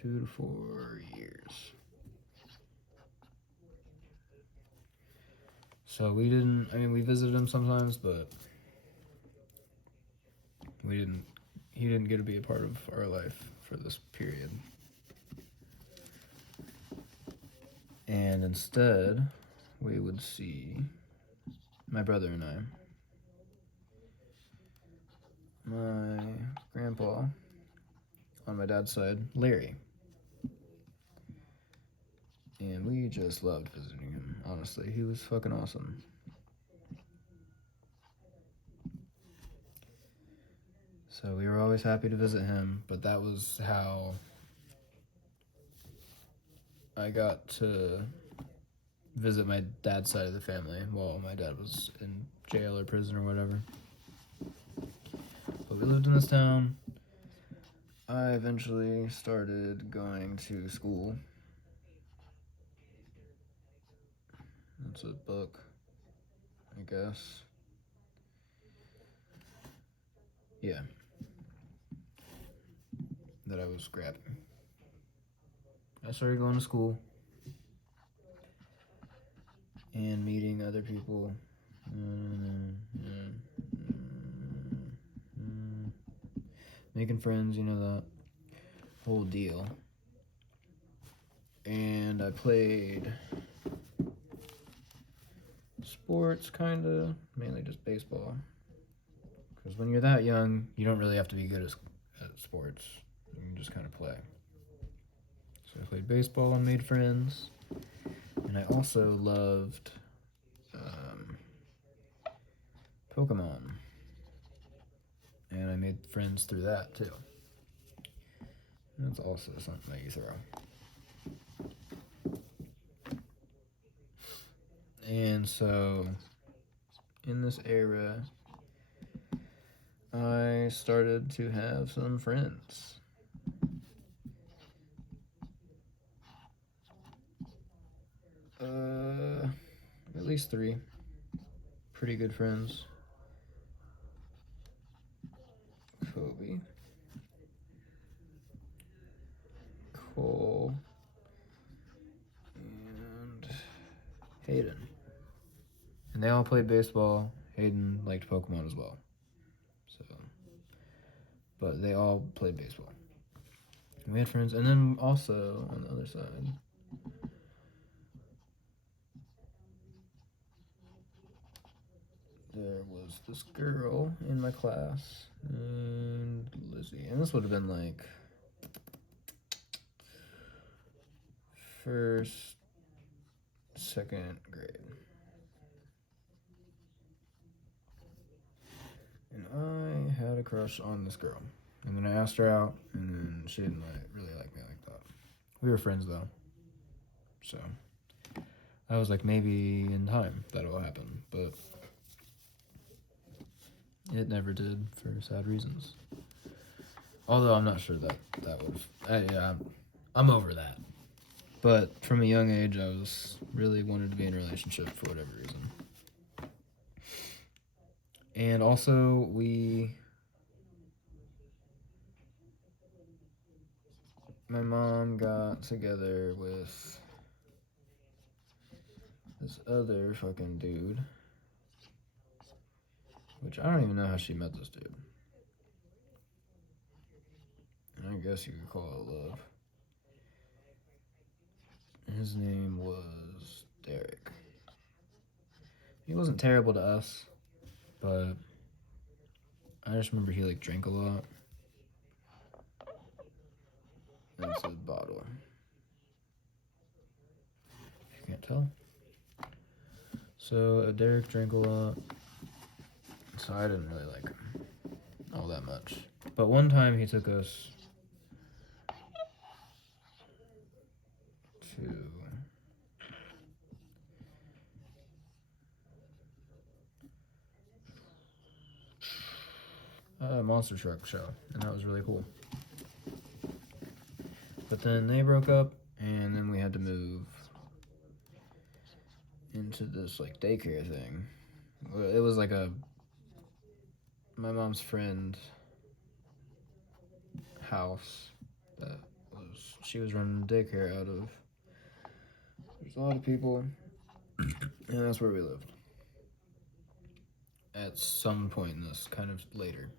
2 to 4 years. So we didn't, I mean, we visited him sometimes, but he didn't get to be a part of our life for this period. And instead, we would see my brother and I, my grandpa on my dad's side, Larry. And we just loved visiting him, honestly. He was fucking awesome. So we were always happy to visit him, but that was how I got to visit my dad's side of the family while my dad was in jail or prison or whatever. But we lived in this town. I eventually started going to school. That's a book, I guess. Yeah. That I was grabbing. I started going to school and meeting other people. Making friends, you know, that whole deal. And I played sports, kinda, mainly just baseball. Because when you're that young, you don't really have to be good at sports. You can just kind of play. So I played baseball and made friends. And I also loved Pokemon. And I made friends through that, too. That's also something that you throw. And so, in this era, I started to have some friends. At least 3 pretty good friends. Kobe, Cole, and Hayden. And they all played baseball. Hayden liked Pokemon as well. So, but they all played baseball. And we had friends. And then also on the other side, there was this girl in my class named Lizzie. And this would have been like first, second grade. And I had a crush on this girl. And then I asked her out, and then she didn't really like me like that. We were friends, though. So, I was like, maybe in time that'll happen. But It never did, for sad reasons. Although I'm not sure that would have... yeah, I'm over that. But from a young age, I was really wanted to be in a relationship for whatever reason. And also, my mom got together with this other fucking dude, which I don't even know how she met this dude. And I guess you could call it love. His name was Derek. He wasn't terrible to us, but I just remember he like drank a lot. And it's a bottle. You can't tell. So Derek drank a lot, so I didn't really like him all that much. But one time he took us to a monster truck show, and that was really cool. But then they broke up, and then we had to move into this like daycare thing. It was like my mom's friend house that she was running daycare out of. There's a lot of people, and that's where we lived. At some point in this, kind of later.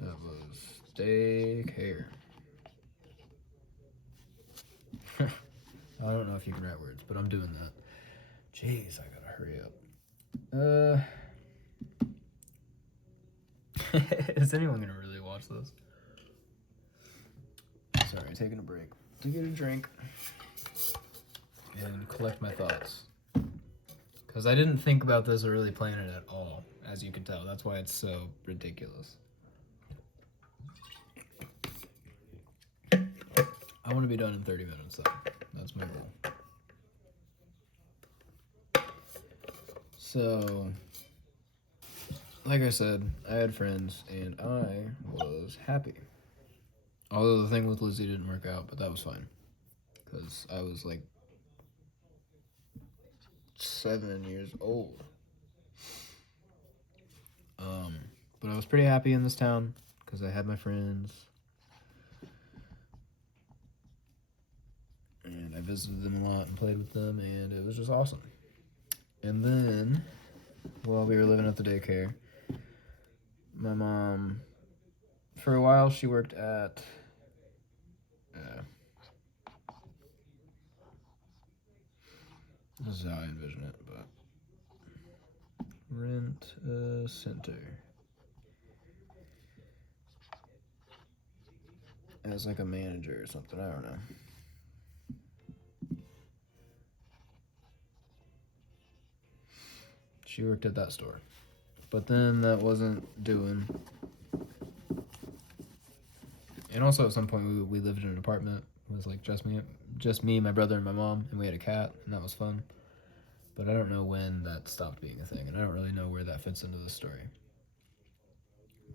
That was daycare. I don't know if you can write words, but I'm doing that. Jeez, I gotta hurry up. Is anyone gonna really watch this? Sorry, taking a break to get a drink and collect my thoughts. Because I didn't think about this or really plan it at all, as you can tell. That's why it's so ridiculous. I want to be done in 30 minutes, though. That's my goal. So, like I said, I had friends, and I was happy. Although the thing with Lizzie didn't work out, but that was fine. Because I was like 7 years old. But I was pretty happy in this town because I had my friends. And I visited them a lot and played with them, and it was just awesome. And then, while we were living at the daycare, my mom, for a while, she worked at this is how I envision it, but rent a center. As like a manager or something, I don't know. She worked at that store. But then that wasn't doing. And also at some point we lived in an apartment. It was like just me, my brother, and my mom, and we had a cat, and that was fun. But I don't know when that stopped being a thing, and I don't really know where that fits into the story.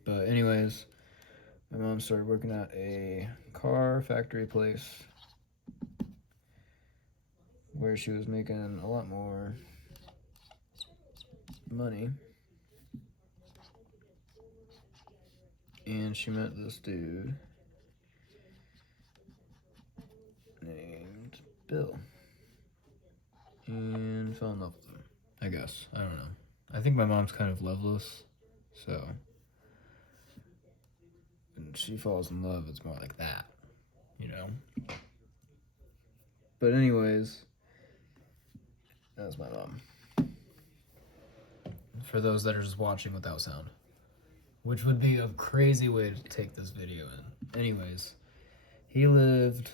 But anyways, my mom started working at a car factory place where she was making a lot more money. And she met this dude named Bill. And fell in love with him, I guess. I don't know. I think my mom's kind of loveless, so when she falls in love, it's more like that, you know? But anyways, that's my mom. For those that are just watching without sound, which would be a crazy way to take this video in. Anyways, he lived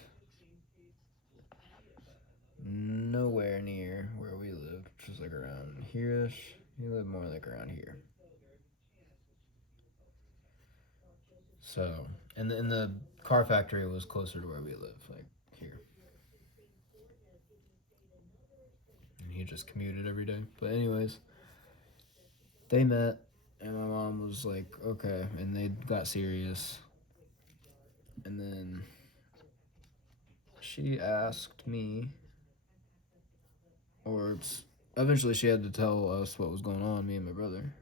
nowhere near where we lived, which was like around here-ish. He lived more like around here. So, and the car factory was closer to where we live, like here. And he just commuted every day. But anyways, they met, and my mom was like, okay, and they got serious. And then she asked me, eventually she had to tell us what was going on, me and my brother.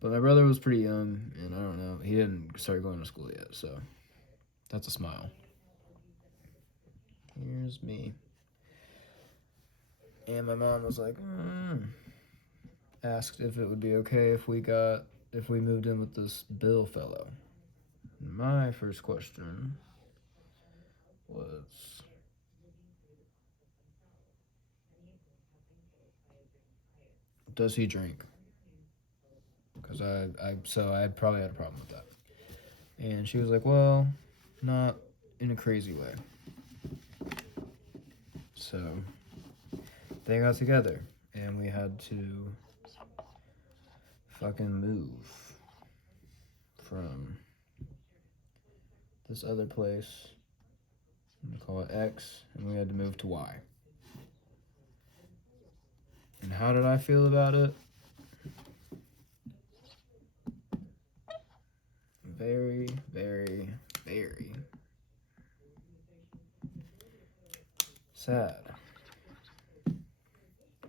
But my brother was pretty young, and I don't know, he didn't start going to school yet, so that's a smile. Here's me. And my mom was like, asked if it would be okay if we moved in with this Bill fellow. My first question was, does he drink? Because I probably had a problem with that. And she was like, well, not in a crazy way. So they got together, and we had to fucking move from this other place, we call it X, and we had to move to Y. And how did I feel about it? Very, very, very sad.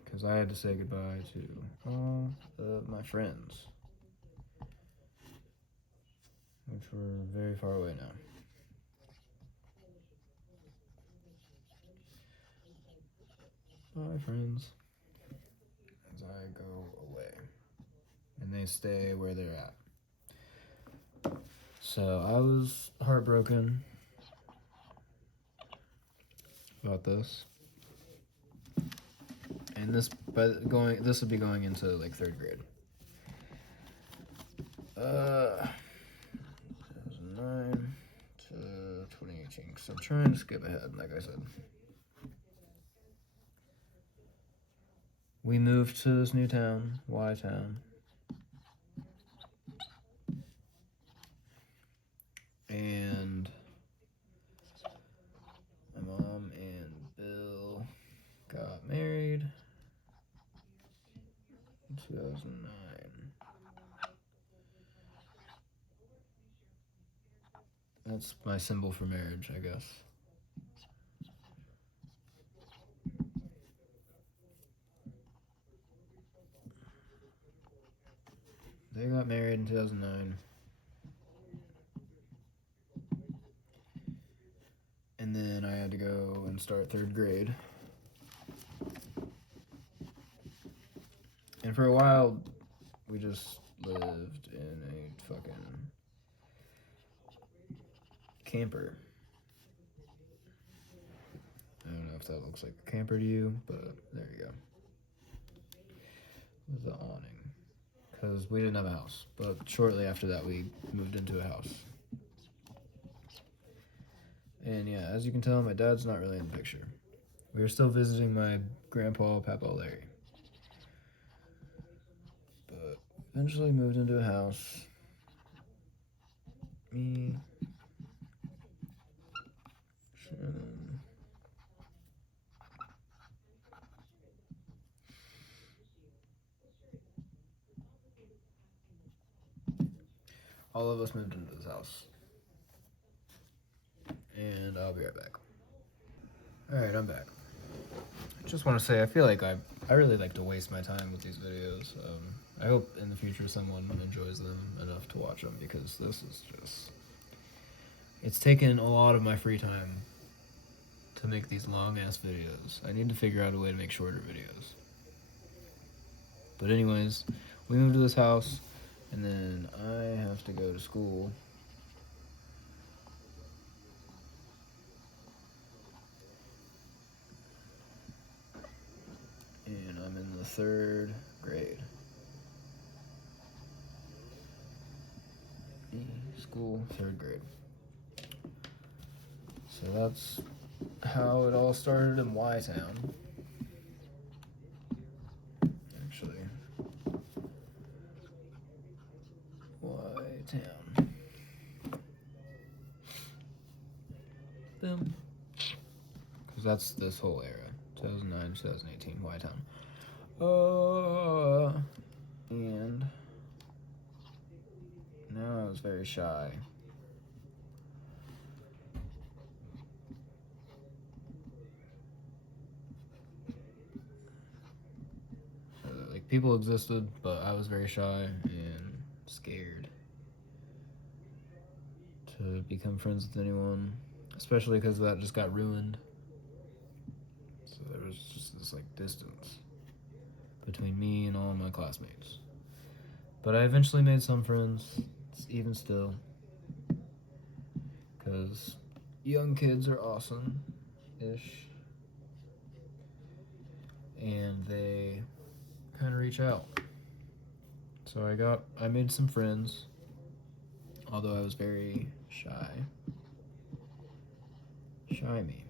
Because I had to say goodbye to all of my friends, which were very far away now. Bye, friends. As I go away. And they stay where they're at. So I was heartbroken about this. And this would be going into like 3rd grade. 2009 to 2018. So I'm trying to skip ahead, like I said. We moved to this new town, Y town. And my mom and Bill got married in 2009. That's my symbol for marriage, I guess. They got married in 2009. And then I had to go and start 3rd grade. And for a while, we just lived in a fucking camper. I don't know if that looks like a camper to you, but there you go. With the awning. Because we didn't have a house. But shortly after that, we moved into a house. And yeah, as you can tell, my dad's not really in the picture. We were still visiting my grandpa, Papa Larry. But eventually moved into a house. Me, Shannon, all of us moved into this house. And I'll be right back. Alright, I'm back. I just want to say, I feel like I really like to waste my time with these videos. I hope in the future someone enjoys them enough to watch them, because this is just... It's taken a lot of my free time to make these long-ass videos. I need to figure out a way to make shorter videos. But anyways, we moved to this house, and then I have to go to school. And I'm in the 3rd grade. School, 3rd grade. So that's how it all started in Y-Town. Actually, Y-Town. Boom. Because that's this whole era. 2009, 2018, Y-Town. And now I was very shy. Like, people existed, but I was very shy and scared to become friends with anyone, especially because that just got ruined. So there was just this like distance between me and all my classmates. But I eventually made some friends, even still, because young kids are awesome-ish, and they kind of reach out. So I made some friends, although I was very shy. Shy me.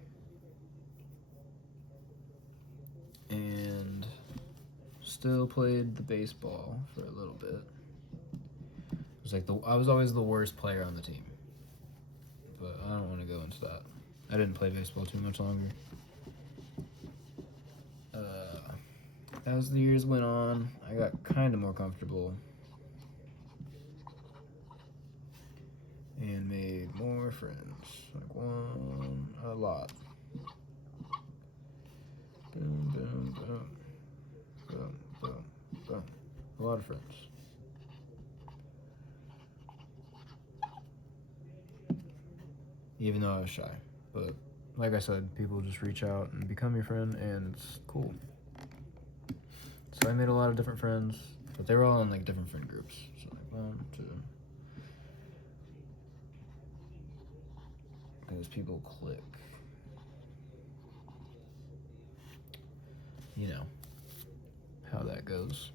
And still played the baseball for a little bit. It was like I was always the worst player on the team. But I don't want to go into that. I didn't play baseball too much longer. As the years went on, I got kind of more comfortable and made more friends. Like a lot. Boom, boom, boom. Boom, boom, boom. A lot of friends. Even though I was shy. But like I said, people just reach out and become your friend, and it's cool. So I made a lot of different friends, but they were all in like different friend groups. So like 1, 2. Because people click. You know how that goes.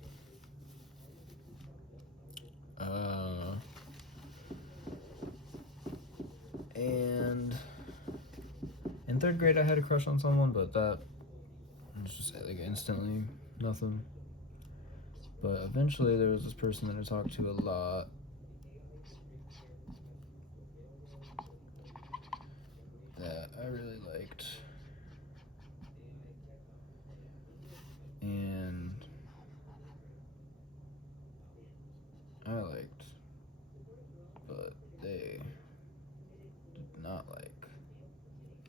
And in 3rd grade, I had a crush on someone, but that was just like instantly nothing. But eventually, there was this person that I talked to a lot. That I really liked. And I liked. But they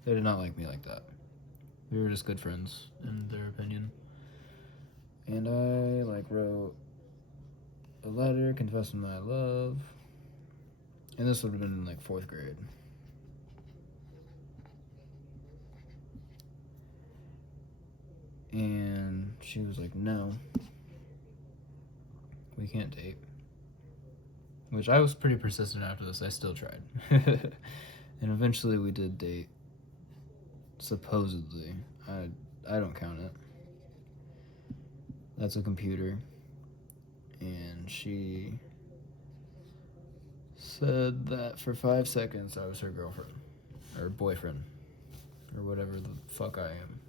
did not like me like that. We were just good friends, in their opinion. And I like wrote a letter confessing my love. And this would have been in like 4th grade. And she was like, no, we can't date. Which I was pretty persistent after this. I still tried. And eventually we did date. Supposedly. I don't count it. That's a computer. And she said that for 5 seconds I was her girlfriend. Or boyfriend. Or whatever the fuck I am.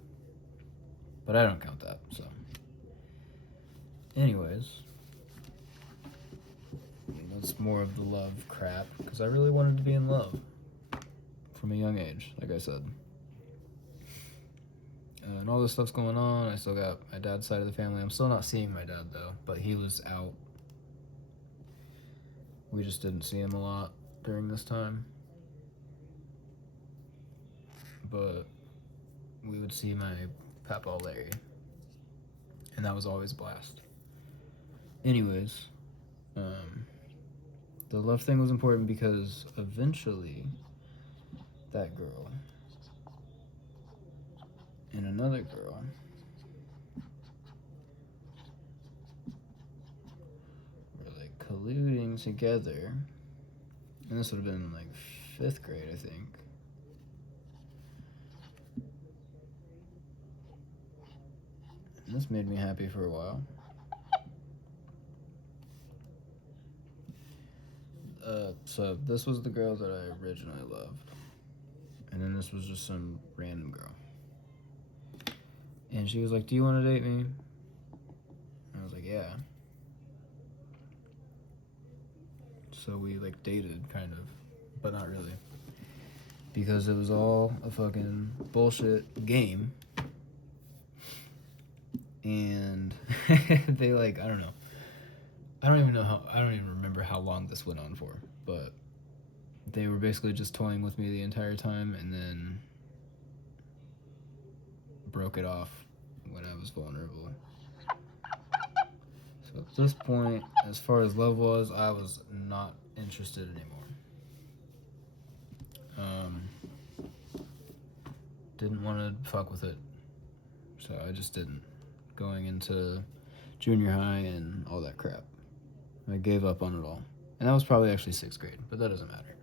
But I don't count that, so. Anyways. That's more of the love crap. Because I really wanted to be in love. From a young age, like I said. And all this stuff's going on. I still got my dad's side of the family. I'm still not seeing my dad, though. But he was out. We just didn't see him a lot during this time. But we would see my Papa Larry. And that was always a blast. Anyways, the love thing was important because eventually that girl and another girl were like colluding together. And this would have been like 5th grade, I think. And this made me happy for a while. So this was the girl that I originally loved. And then this was just some random girl. And she was like, do you want to date me? And I was like, yeah. So we like dated, kind of. But not really. Because it was all a fucking bullshit game. And they like, I don't know. I don't even remember how long this went on for, but they were basically just toying with me the entire time and then broke it off when I was vulnerable. So at this point, as far as love was, I was not interested anymore. Didn't want to fuck with it, so I just didn't. Going into junior high and all that crap, I gave up on it all. And that was probably actually 6th grade, but that doesn't matter.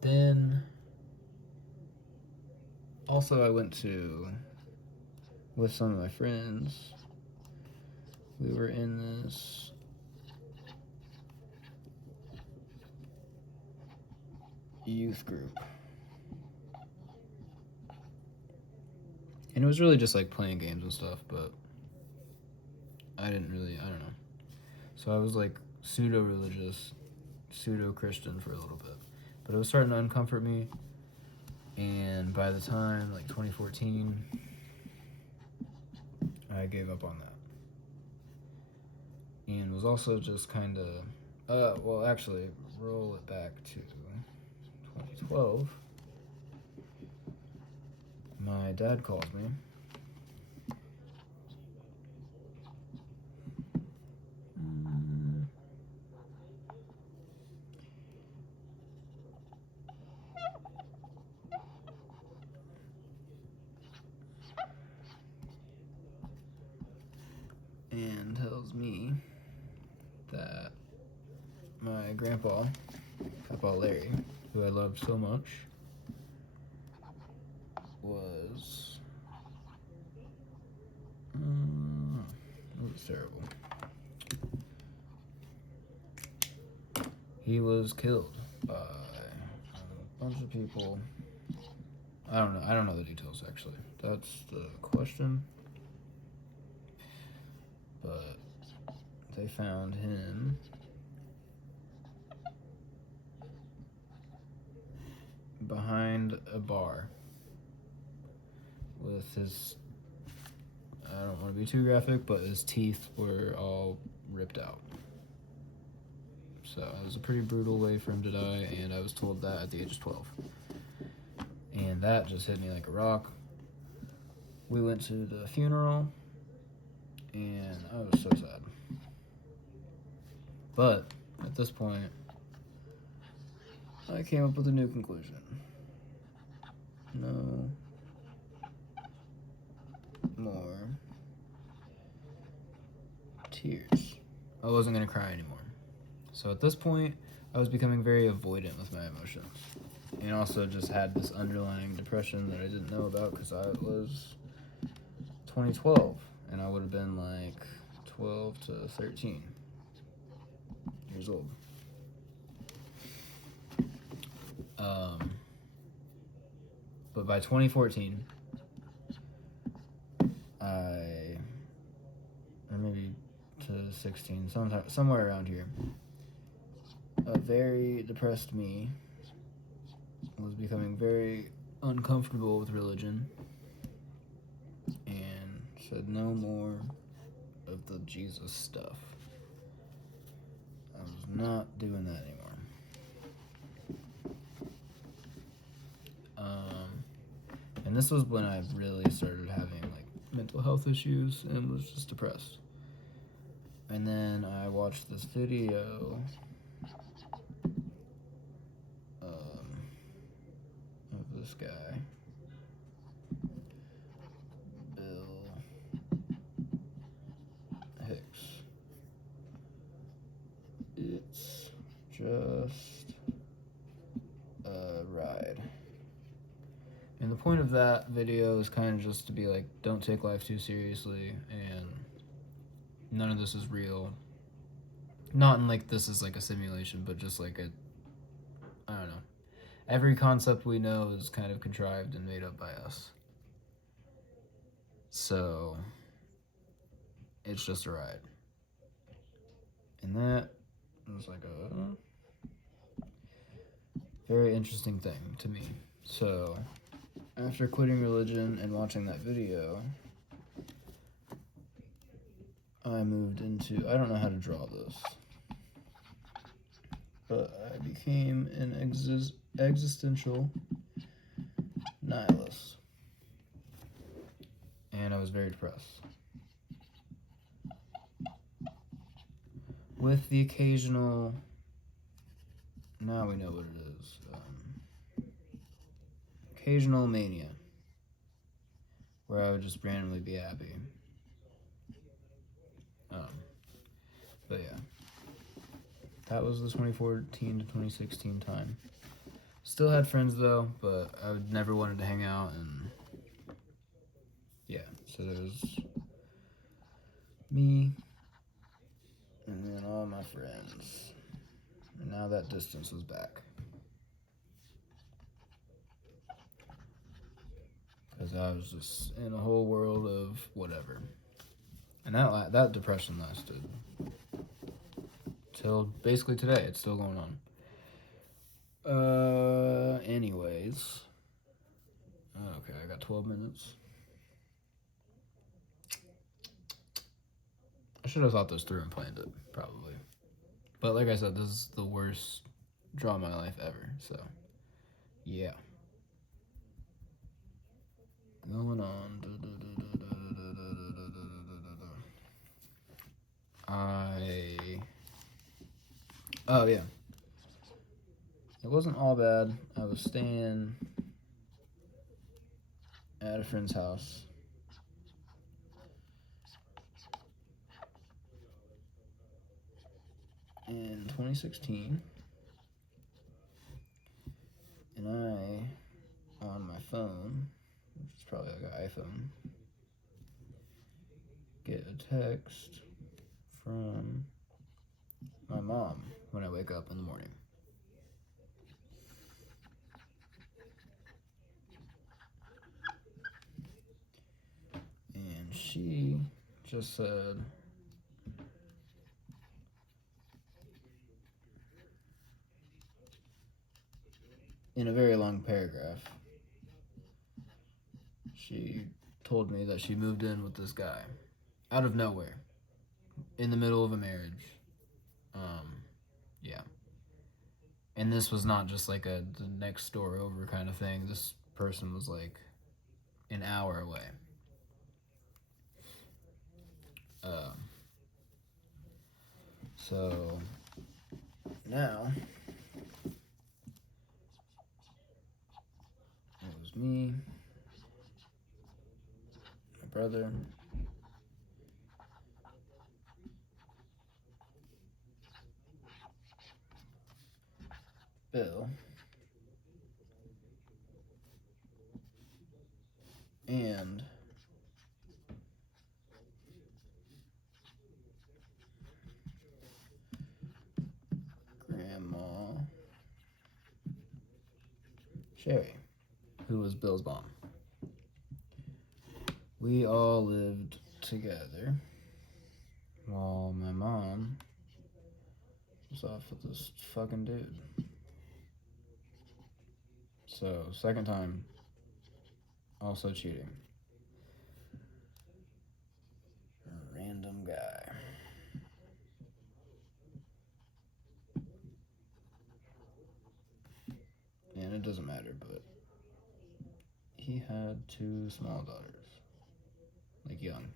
Then also I went to, with some of my friends, we were in this youth group. And it was really just like playing games and stuff, but I don't know. So I was like pseudo-religious, pseudo-Christian for a little bit. But it was starting to uncomfort me. And by the time, like 2014, I gave up on that. And was also just kind of, well, actually, roll it back to 2012. My dad calls me. And tells me that my grandpa, Papa Larry, who I loved so much, was it was terrible. He was killed by a bunch of people. I don't know the details actually. That's the question. But they found him behind a bar with his, I don't want to be too graphic, but his teeth were all ripped out. So it was a pretty brutal way for him to die, and I was told that at the age of 12. And that just hit me like a rock. We went to the funeral, and I was so sad. But at this point, I came up with a new conclusion. No more tears. I wasn't going to cry anymore. So at this point, I was becoming very avoidant with my emotions. And also just had this underlying depression that I didn't know about because I was 2012. And I would have been like 12 to 13 years old. But by 2014, or maybe to 16, somewhere around here, a very depressed me was becoming very uncomfortable with religion and said no more of the Jesus stuff. I was not doing that anymore. And this was when I really started having like mental health issues and was just depressed. And then I watched this video of this guy, Bill Hicks. It's just a ride. And the point of that video is kind of just to be like, don't take life too seriously, and none of this is real. Not in like this is like a simulation, but just like I don't know. Every concept we know is kind of contrived and made up by us. So it's just a ride. And that was like a very interesting thing to me. So after quitting religion and watching that video, I moved into, I don't know how to draw this, but I became an existential nihilist. And I was very depressed. With the occasional, now we know what it is, occasional mania, where I would just randomly be happy. But yeah, that was the 2014 to 2016 time. Still had friends though, but I would never wanted to hang out, and yeah, so there was me and then all my friends, and now that distance was back. Because I was just in a whole world of whatever. And that depression lasted till basically today. It's still going on. Anyways. Okay, I got 12 minutes. I should have thought this through and planned it, probably. But like I said, this is the worst draw of my life ever, so yeah. Going on. Oh yeah. It wasn't all bad. I was staying at a friend's house. In 2016, and I, on my phone, which is probably like an iPhone, get a text from my mom when I wake up in the morning. And she just said, in a very long paragraph, she told me that she moved in with this guy out of nowhere in the middle of a marriage. Yeah. And this was not just like the next door over kind of thing. This person was like an hour away. So now it was me, my brother, Bill, and Grandma Sherry, who was Bill's mom. We all lived together while my mom was off with this fucking dude. So, second time, also cheating. A random guy. And it doesn't matter, but he had 2 small daughters. Like young.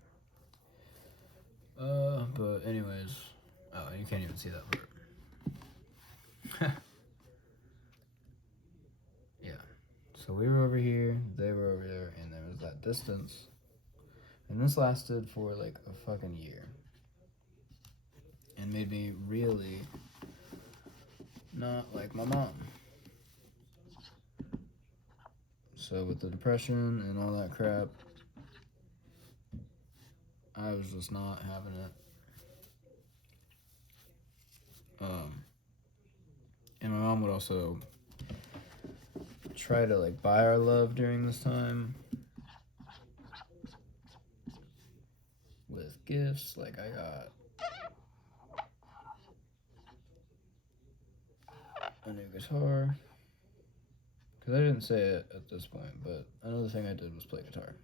But anyways. Oh, you can't even see that part. Yeah. So we were over here, they were over there, and there was that distance. And this lasted for like a fucking year. And made me really not like my mom. So with the depression and all that crap, I was just not having it. And my mom would also try to like buy our love during this time with gifts. Like I got a new guitar, because I didn't say it at this point, but another thing I did was play guitar.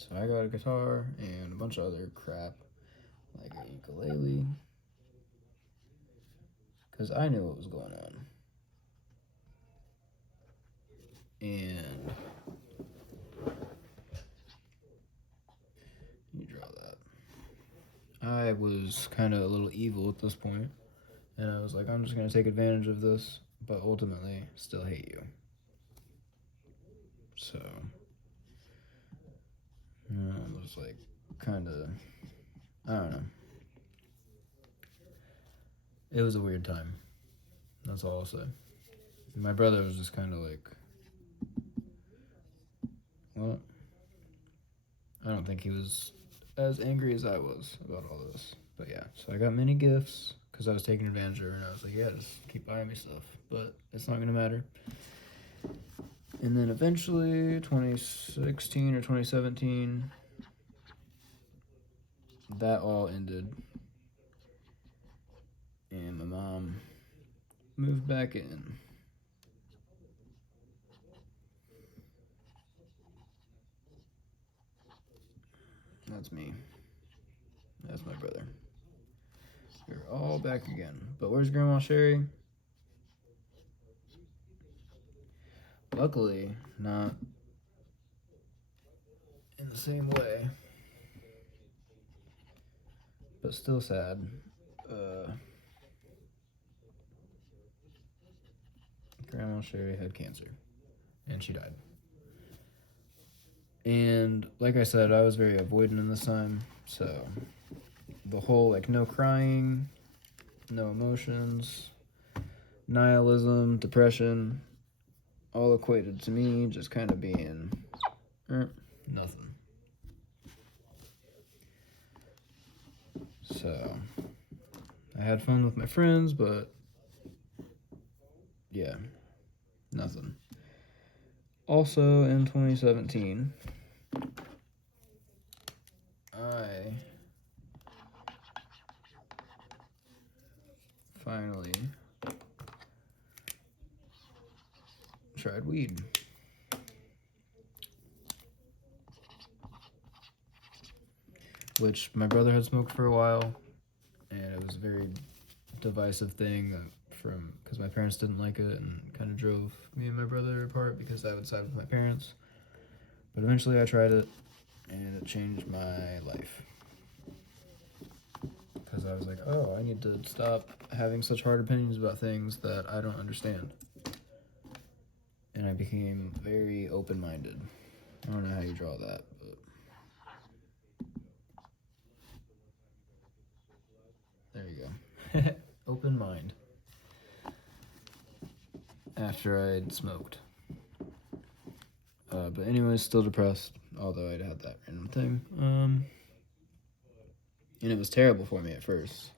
So I got a guitar and a bunch of other crap, like a ukulele, because I knew what was going on. And you draw that. I was kind of a little evil at this point, and I was like, I'm just going to take advantage of this, but ultimately still hate you. So, it was like kind of, I don't know. It was a weird time. That's all I'll say. My brother was just kind of like, well, I don't think he was as angry as I was about all this. But yeah, so I got many gifts because I was taking advantage of her, and I was like, yeah, just keep buying me stuff. But it's not going to matter. And then eventually, 2016 or 2017, that all ended. And my mom moved back in. That's me. That's my brother. We're all back again. But where's Grandma Sherry? Luckily, not in the same way. But still sad. Grandma Sherry had cancer. And she died. And like I said, I was very avoidant in this time. So the whole like no crying, no emotions, nihilism, depression, all equated to me just kind of being nothing. So I had fun with my friends, but yeah, nothing. Also in 2017, I finally tried weed. Which my brother had smoked for a while, and it was a very divisive thing from because my parents didn't like it and kind of drove me and my brother apart because I would side with my parents. But eventually I tried it, and it changed my life. Because I was like, oh, I need to stop having such hard opinions about things that I don't understand. And I became very open-minded. I don't know how you draw that, but there you go. Open mind. After I'd smoked. But anyways, still depressed, although I'd had that random thing. And it was terrible for me at first.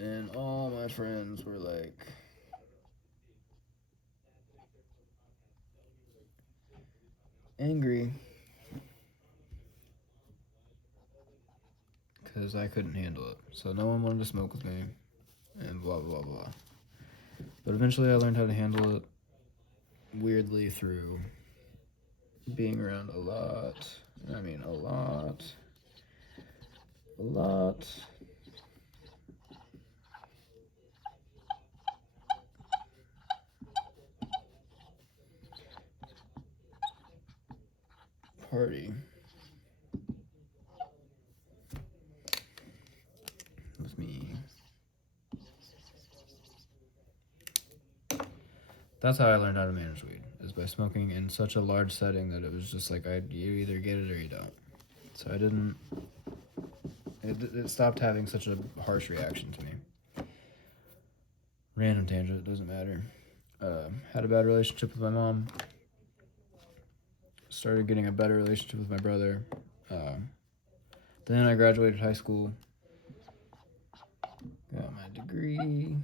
And all my friends were like, angry because I couldn't handle it. So no one wanted to smoke with me, and blah, blah, blah. But eventually I learned how to handle it weirdly through being around a lot. I mean, a lot. A lot. Party. With me. That's how I learned how to manage weed, is by smoking in such a large setting that it was just like, you either get it or you don't. So I didn't, it stopped having such a harsh reaction to me. Random tangent, doesn't matter. Had a bad relationship with my mom. Started getting a better relationship with my brother. Then I graduated high school. Got my degree.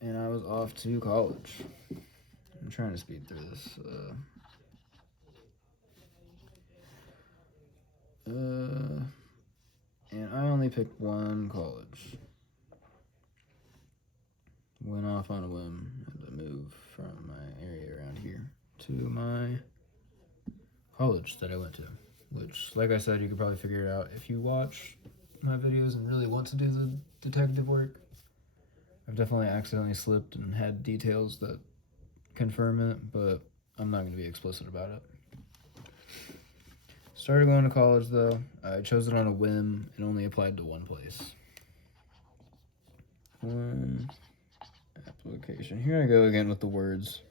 And I was off to college. I'm trying to speed through this. And I only picked one college. went off on a whim. Had to move from my area around here to my college that I went to, which, like I said, you could probably figure it out if you watch my videos and really want to do the detective work. I've definitely accidentally slipped and had details that confirm it, but I'm not going to be explicit about it. Started going to college though. I chose it on a whim and only applied to one place. One application. Here I go again with the words.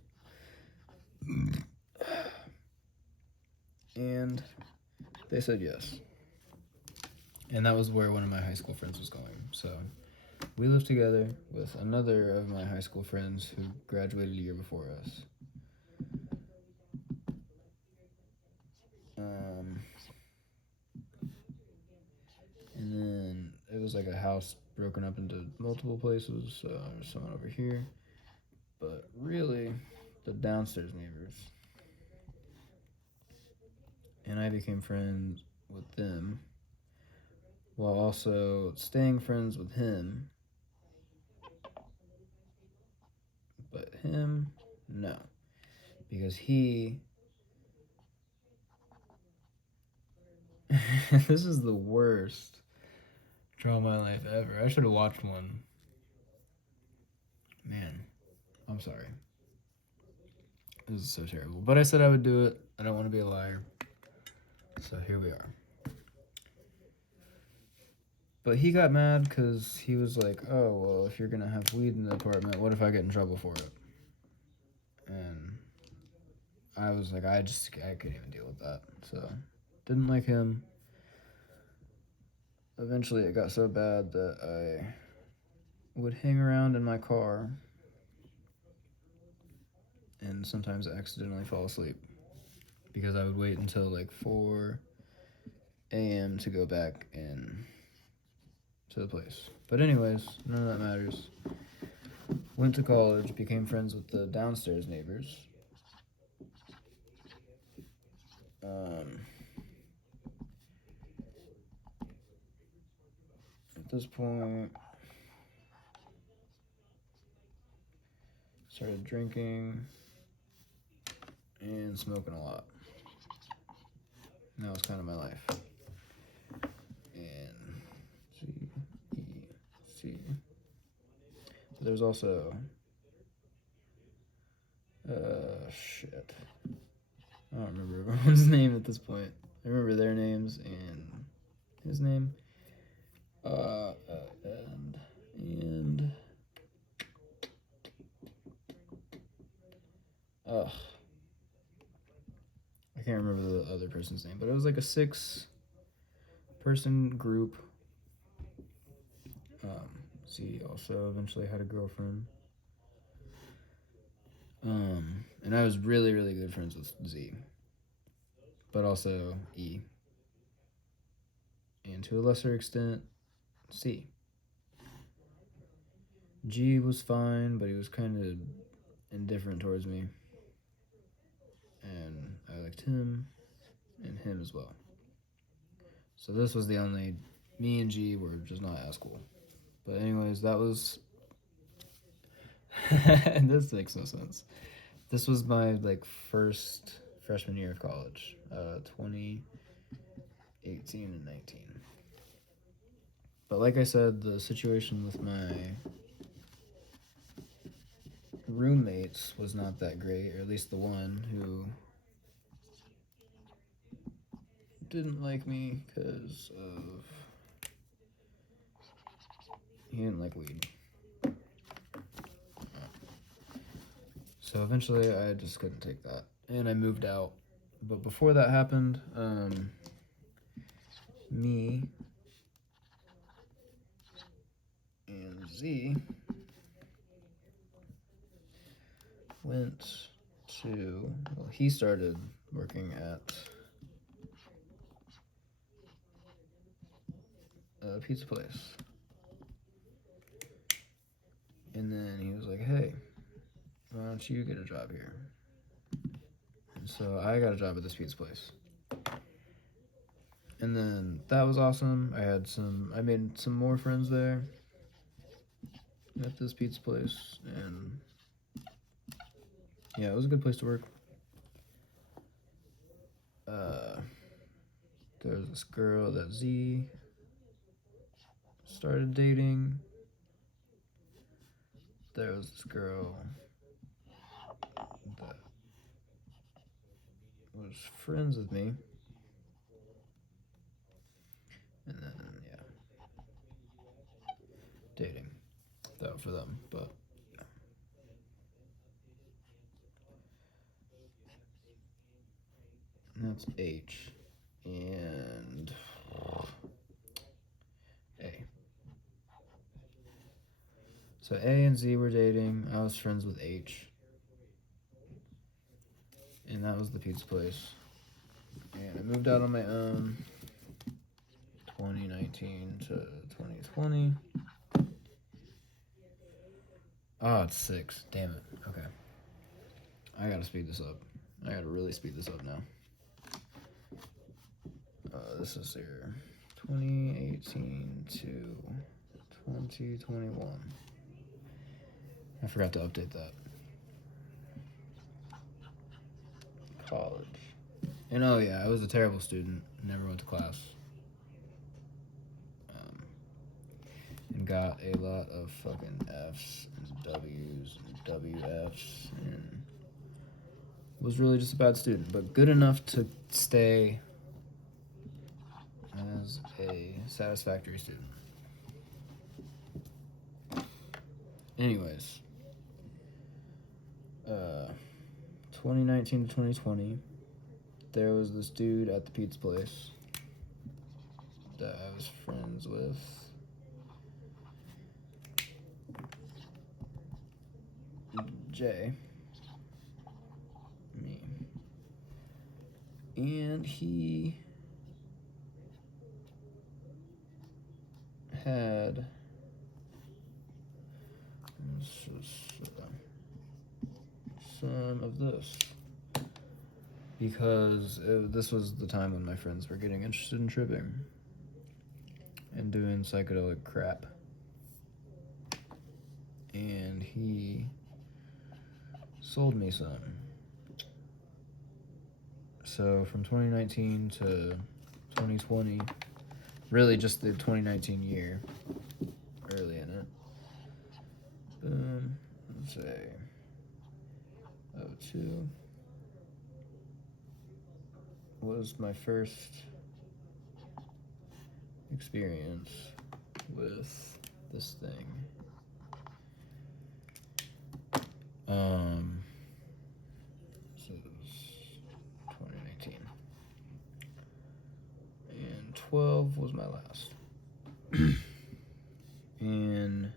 And they said yes. And that was where one of my high school friends was going. So we lived together with another of my high school friends who graduated a year before us. And then it was like a house broken up into multiple places. So there's someone over here. But really, the downstairs neighbors. And I became friends with them while also staying friends with him. But him, no. Because he... This is the worst trauma in my life ever. I should have watched one. Man, I'm sorry. This is so terrible. But I said I would do it. I don't want to be a liar. So here we are. But he got mad because he was like, oh, well, if you're going to have weed in the apartment, what if I get in trouble for it? And I was like, I couldn't even deal with that. So, didn't like him. Eventually, it got so bad that I would hang around in my car and sometimes accidentally fall asleep because I would wait until like 4 a.m. to go back in to the place. But anyways, none of that matters. Went to college, became friends with the downstairs neighbors. At this point, started drinking and smoking a lot. And that was kind of my life. And C. But there's also shit. I don't remember everyone's name at this point. I remember their names and his name. And I can't remember the other person's name, but it was like a 6-person group. Z also eventually had a girlfriend. And I was really, really good friends with Z, but also E, and to a lesser extent, C. G was fine, but he was kind of indifferent towards me, and I liked him, and him as well. So this was the only, me and G were just not as cool. But anyways, that was, this makes no sense. This was my like first freshman year of college, 2018 and 19. But like I said, the situation with my roommates was not that great, or at least the one who didn't like me because of he didn't like weed. So eventually I just couldn't take that and I moved out. But before that happened, me and Z went to, well, he started working at a pizza place. And then he was like, hey, why don't you get a job here? And so I got a job at this pizza place. And then that was awesome. I made some more friends there. at this pizza place, and yeah, it was a good place to work. There's this girl that Z started dating. There was this girl that was friends with me. And then, yeah, dating. That for them, but yeah. And that's H. And A. So A and Z were dating. I was friends with H. And that was the pizza place. And I moved out on my own 2019 to 2020. Oh, it's 6. Damn it. Okay. I gotta speed this up. I gotta really speed this up now. This is here. 2018 to 2021. I forgot to update that. College. And oh yeah, I was a terrible student. Never went to class. And got a lot of fucking F's and W's and WF's and was really just a bad student, but good enough to stay as a satisfactory student. Anyways, 2019 to 2020, there was this dude at the pizza place that I was friends with. J. Me. And he had some of this because this was the time when my friends were getting interested in tripping and doing psychedelic crap, and he sold me some. So from 2019 to 2020, really just the 2019 year, early in it. Boom, let's say 02 was my first experience with this thing. So it was 2019. And 12 was my last. And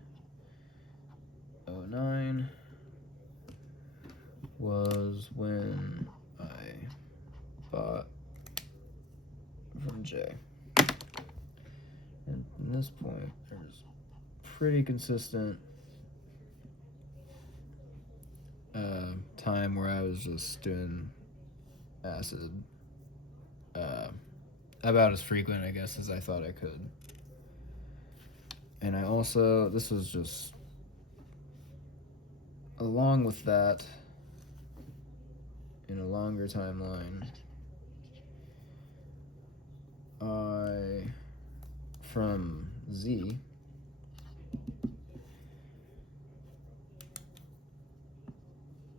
09 was when I bought from Jay. And from this point, there's pretty consistent time where I was just doing acid about as frequent, I guess, as I thought I could. And I also, this was just along with that, in a longer timeline, from Z,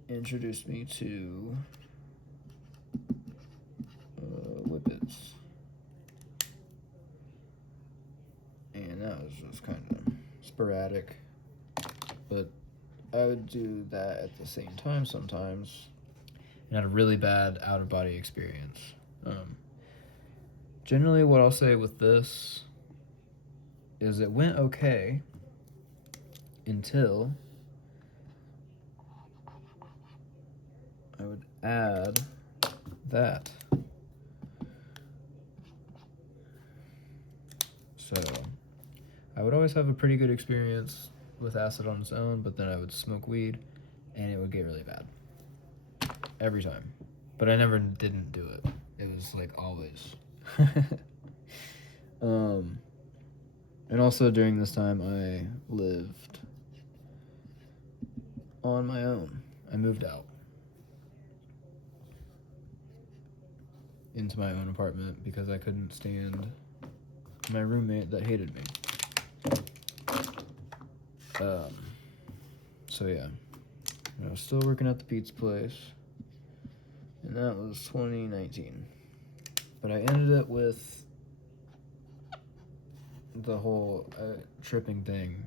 introduced me to whippets. And that was just kind of sporadic, but I would do that at the same time sometimes, and had a really bad out-of-body experience. Generally, what I'll say with this is it went okay until I would add that. So I would always have a pretty good experience with acid on its own, but then I would smoke weed and it would get really bad every time. But I never didn't do it. It was like always. And also during this time I lived on my own. I moved out into my own apartment because I couldn't stand my roommate that hated me. So yeah, I was still working at the pizza place, and that was 2019. But I ended it with the whole tripping thing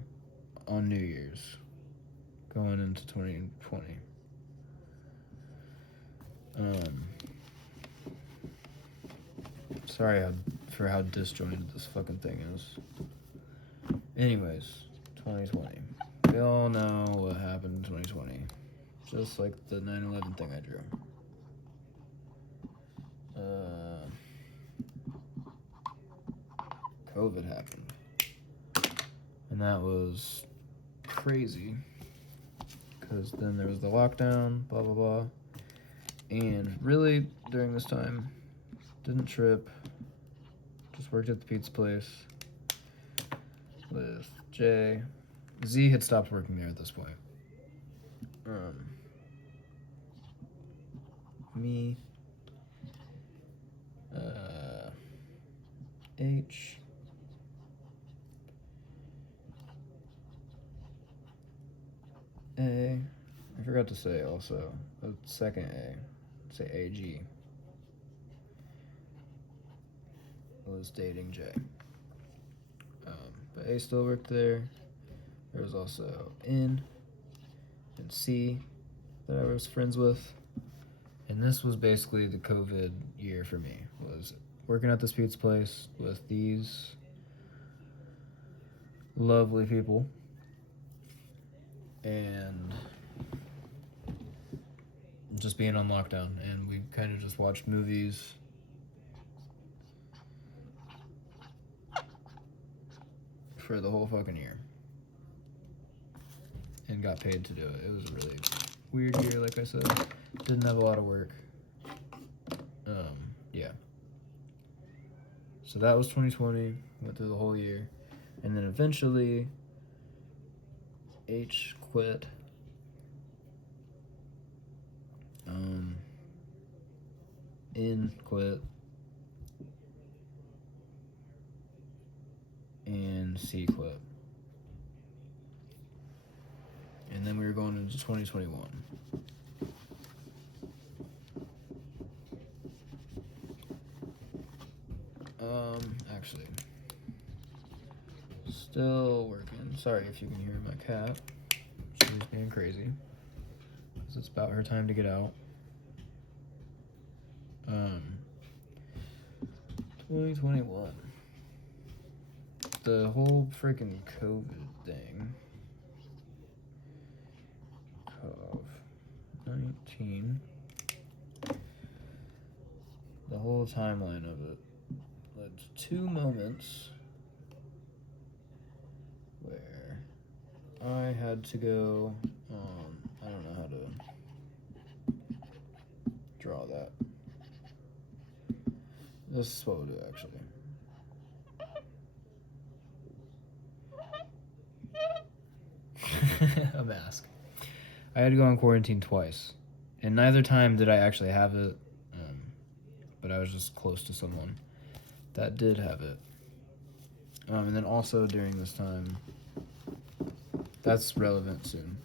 on New Year's, going into 2020. Sorry for how disjointed this fucking thing is. Anyways, 2020. We all know what happened in 2020. Just like the 9/11 thing I drew. COVID happened. And that was crazy. Because then there was the lockdown, blah, blah, blah. And really, during this time, didn't trip. Just worked at the pizza place with Jay. Z had stopped working there at this point. Me, H, A, I forgot to say also, the second A, say AG, was dating Jay. But A still worked there. There was also N and C that I was friends with. And this was basically the COVID year for me, was working at this pizza place with these lovely people and just being on lockdown. And we kind of just watched movies for the whole fucking year and got paid to do it. It was a really weird year, like I said. Didn't have a lot of work. Yeah. So that was 2020. Went through the whole year. And then eventually, H quit. N quit. And C quit. And then we were going into 2021. Actually, still working. Sorry if you can hear my cat. She's being crazy. Because it's about her time to get out. 2021. The whole freaking COVID thing. COVID-19. The whole timeline of it led to two moments where I had to go, I don't know how to draw that. This is what we'll do, actually. A mask. I had to go on quarantine twice, and neither time did I actually have it, but I was just close to someone that did have it. And then also during this time, that's relevant soon,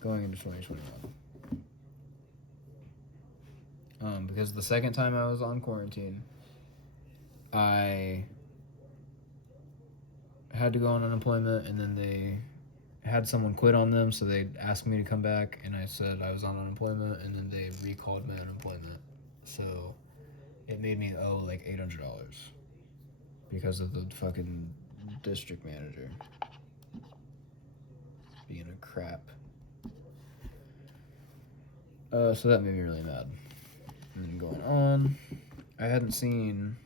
going into 2021. Because the second time I was on quarantine, I had to go on unemployment, and then they had someone quit on them, so they asked me to come back, and I said I was on unemployment, and then they recalled my unemployment. So it made me owe like $800 because of the fucking district manager being a crap. So that made me really mad. And then going on, I hadn't seen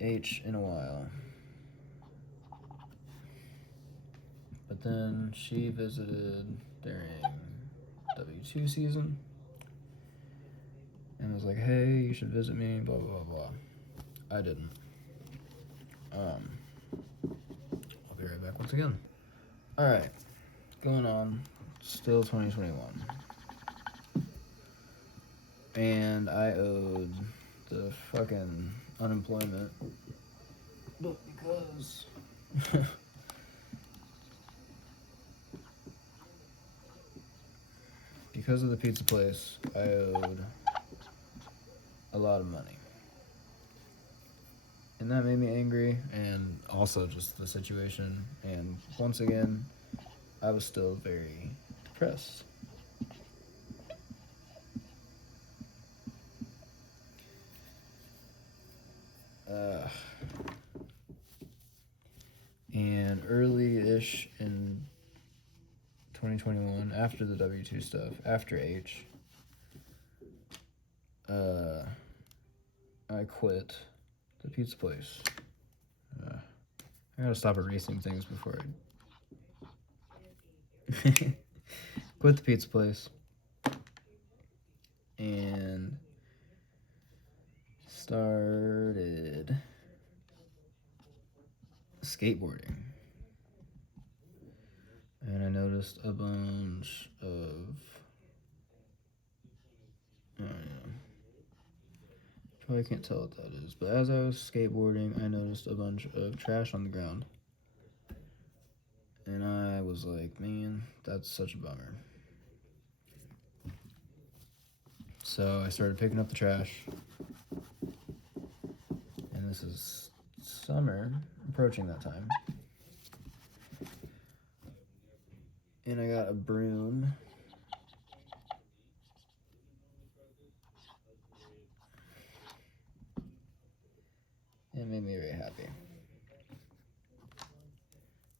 H in a while. But then she visited during W2 season and was like, hey, you should visit me, blah, blah, blah. I didn't. I'll be right back once again. Alright, going on. Still 2021. And I owed the fucking unemployment. But because because of the pizza place, I owed a lot of money. And that made me angry, and also just the situation. And once again, I was still very depressed. And early-ish in 2021, after the W2 stuff, after H, I quit the pizza place. I gotta stop erasing things before I quit the pizza place and started skateboarding. And I noticed a bunch of probably can't tell what that is, but as I was skateboarding, I noticed a bunch of trash on the ground. And I was like, man, that's such a bummer. So I started picking up the trash. And this is summer, approaching that time. And I got a broom. It made me very happy.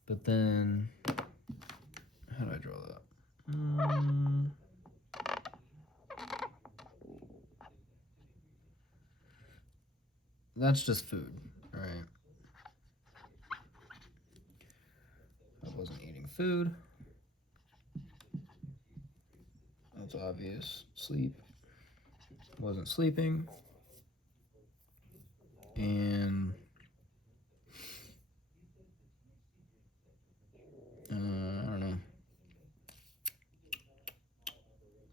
But then, how do I draw that? That's just food, right? I wasn't eating food. That's obvious. Sleep. Wasn't sleeping. And I don't know.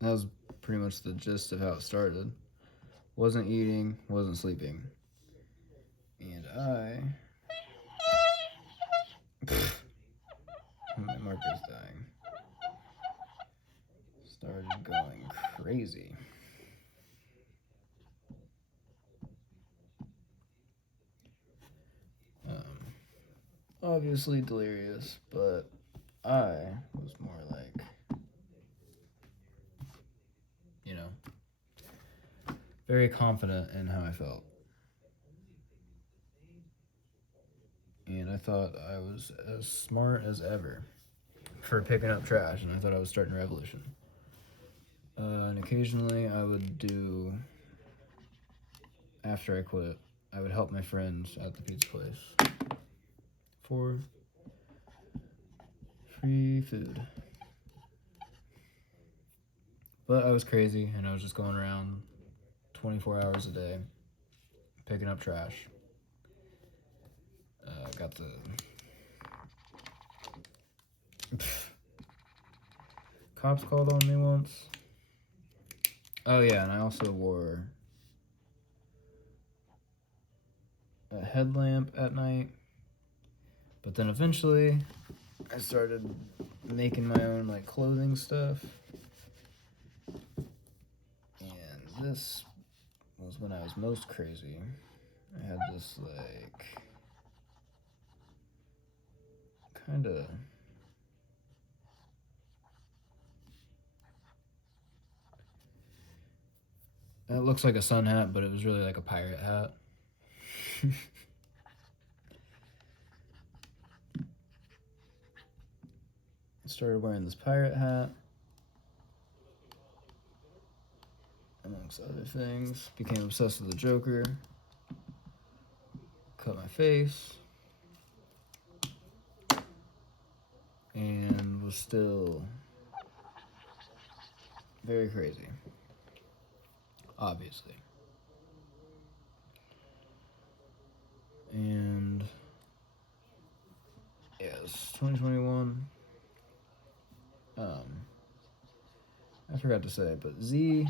That was pretty much the gist of how it started. Wasn't eating, wasn't sleeping. And my marker's dying. Started going crazy. Obviously delirious, but I was more like, very confident in how I felt. And I thought I was as smart as ever for picking up trash, and I thought I was starting a revolution. And occasionally I would do, after I quit, I would help my friends at the pizza place for free food. But I was crazy, and I was just going around 24 hours a day, picking up trash. Got the cops called on me once. Oh yeah, and I also wore a headlamp at night. But then eventually, I started making my own like clothing stuff. And this was when I was most crazy. I had this like kind of it looks like a sun hat, but it was really like a pirate hat. I started wearing this pirate hat, amongst other things. Became obsessed with the Joker. Cut my face. And was still very crazy. Obviously. And yes, 2021. forgot to say, but Z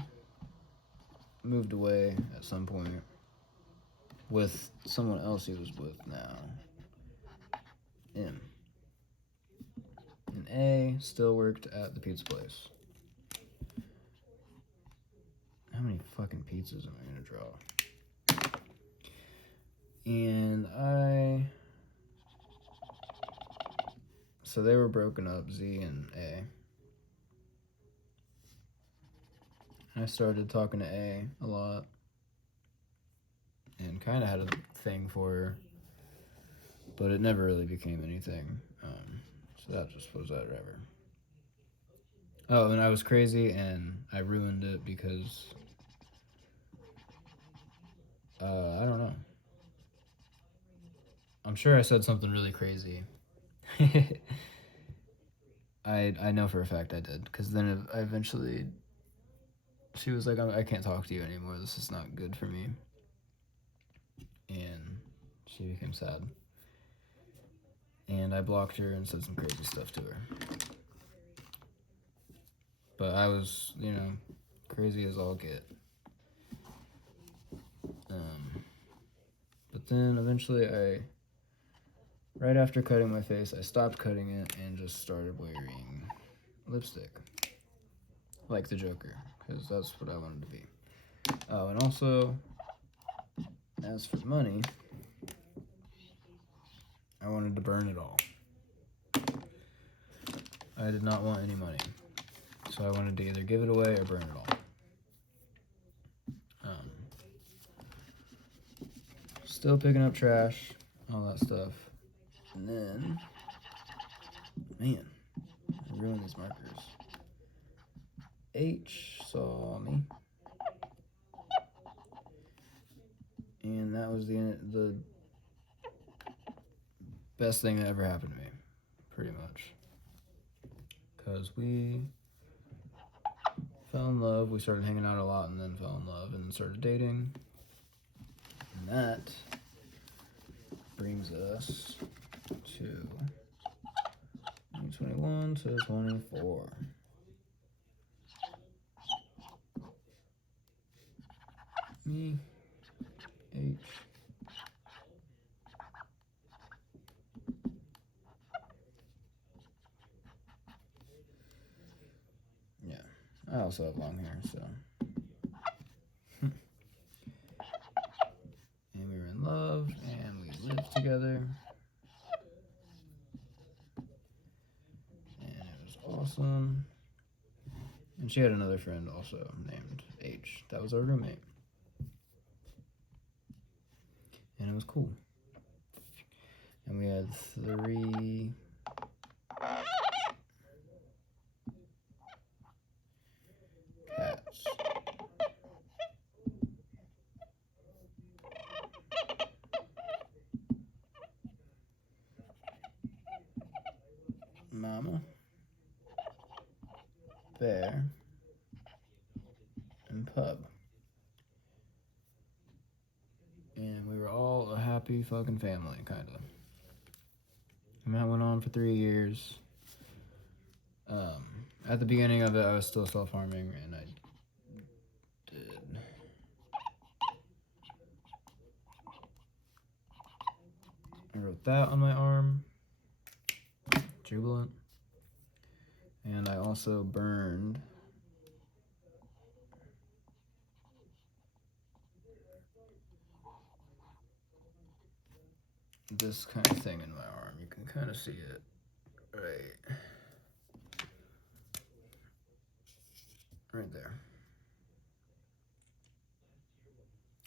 moved away at some point with someone else he was with now. M. And A still worked at the pizza place. How many fucking pizzas am I gonna draw? And so they were broken up, Z and A. I started talking to A a lot and kind of had a thing for her, but it never really became anything. So that just was whatever. Oh, and I was crazy and I ruined it because I don't know. I'm sure I said something really crazy. I know for a fact I did, because then I eventually, she was like, I can't talk to you anymore, this is not good for me. And she became sad. And I blocked her and said some crazy stuff to her. But I was, crazy as all get. But then eventually right after cutting my face, I stopped cutting it and just started wearing lipstick. Like the Joker, because that's what I wanted to be. Oh, and also, as for money, I wanted to burn it all. I did not want any money. So I wanted to either give it away or burn it all. Still picking up trash, all that stuff. And then, man, I ruined these markers. H saw me. And that was the best thing that ever happened to me, pretty much. Because we fell in love, we started hanging out a lot and then fell in love and then started dating. And that brings us to 21 to 24. Me, H. Yeah, I also have long hair, so. And we were in love, and we lived together. And it was awesome. And she had another friend also named H. That was our roommate. And it was cool. And we had 3 cats. Mama, Bear, and Pub. And we were all a happy fucking family, kind of. And that went on for 3 years. At the beginning of it, I was still self-harming, and I wrote that on my arm, Jubilant. And I also burned this kind of thing in my arm. You can kind of see it right there.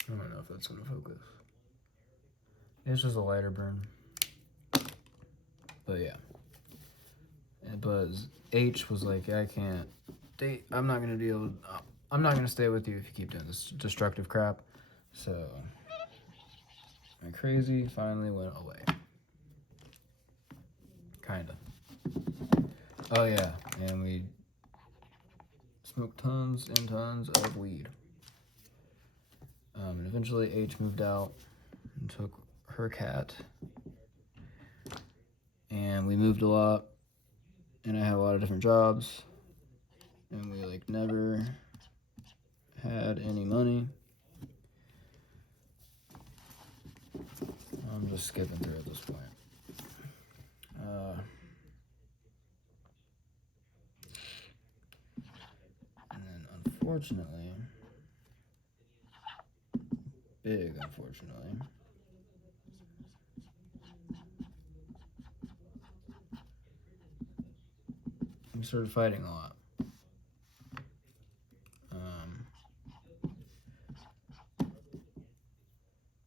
I don't know if that's gonna focus. It's just a lighter burn. But yeah. But H was like, I can't date. I'm not gonna stay with you if you keep doing this destructive crap. So my crazy finally went away. Kinda. Oh yeah, and we smoked tons and tons of weed. And eventually H moved out and took her cat. And we moved a lot. And I had a lot of different jobs. and we like never had any money. I'm just skipping through at this point. And then unfortunately, big unfortunately, we started fighting a lot.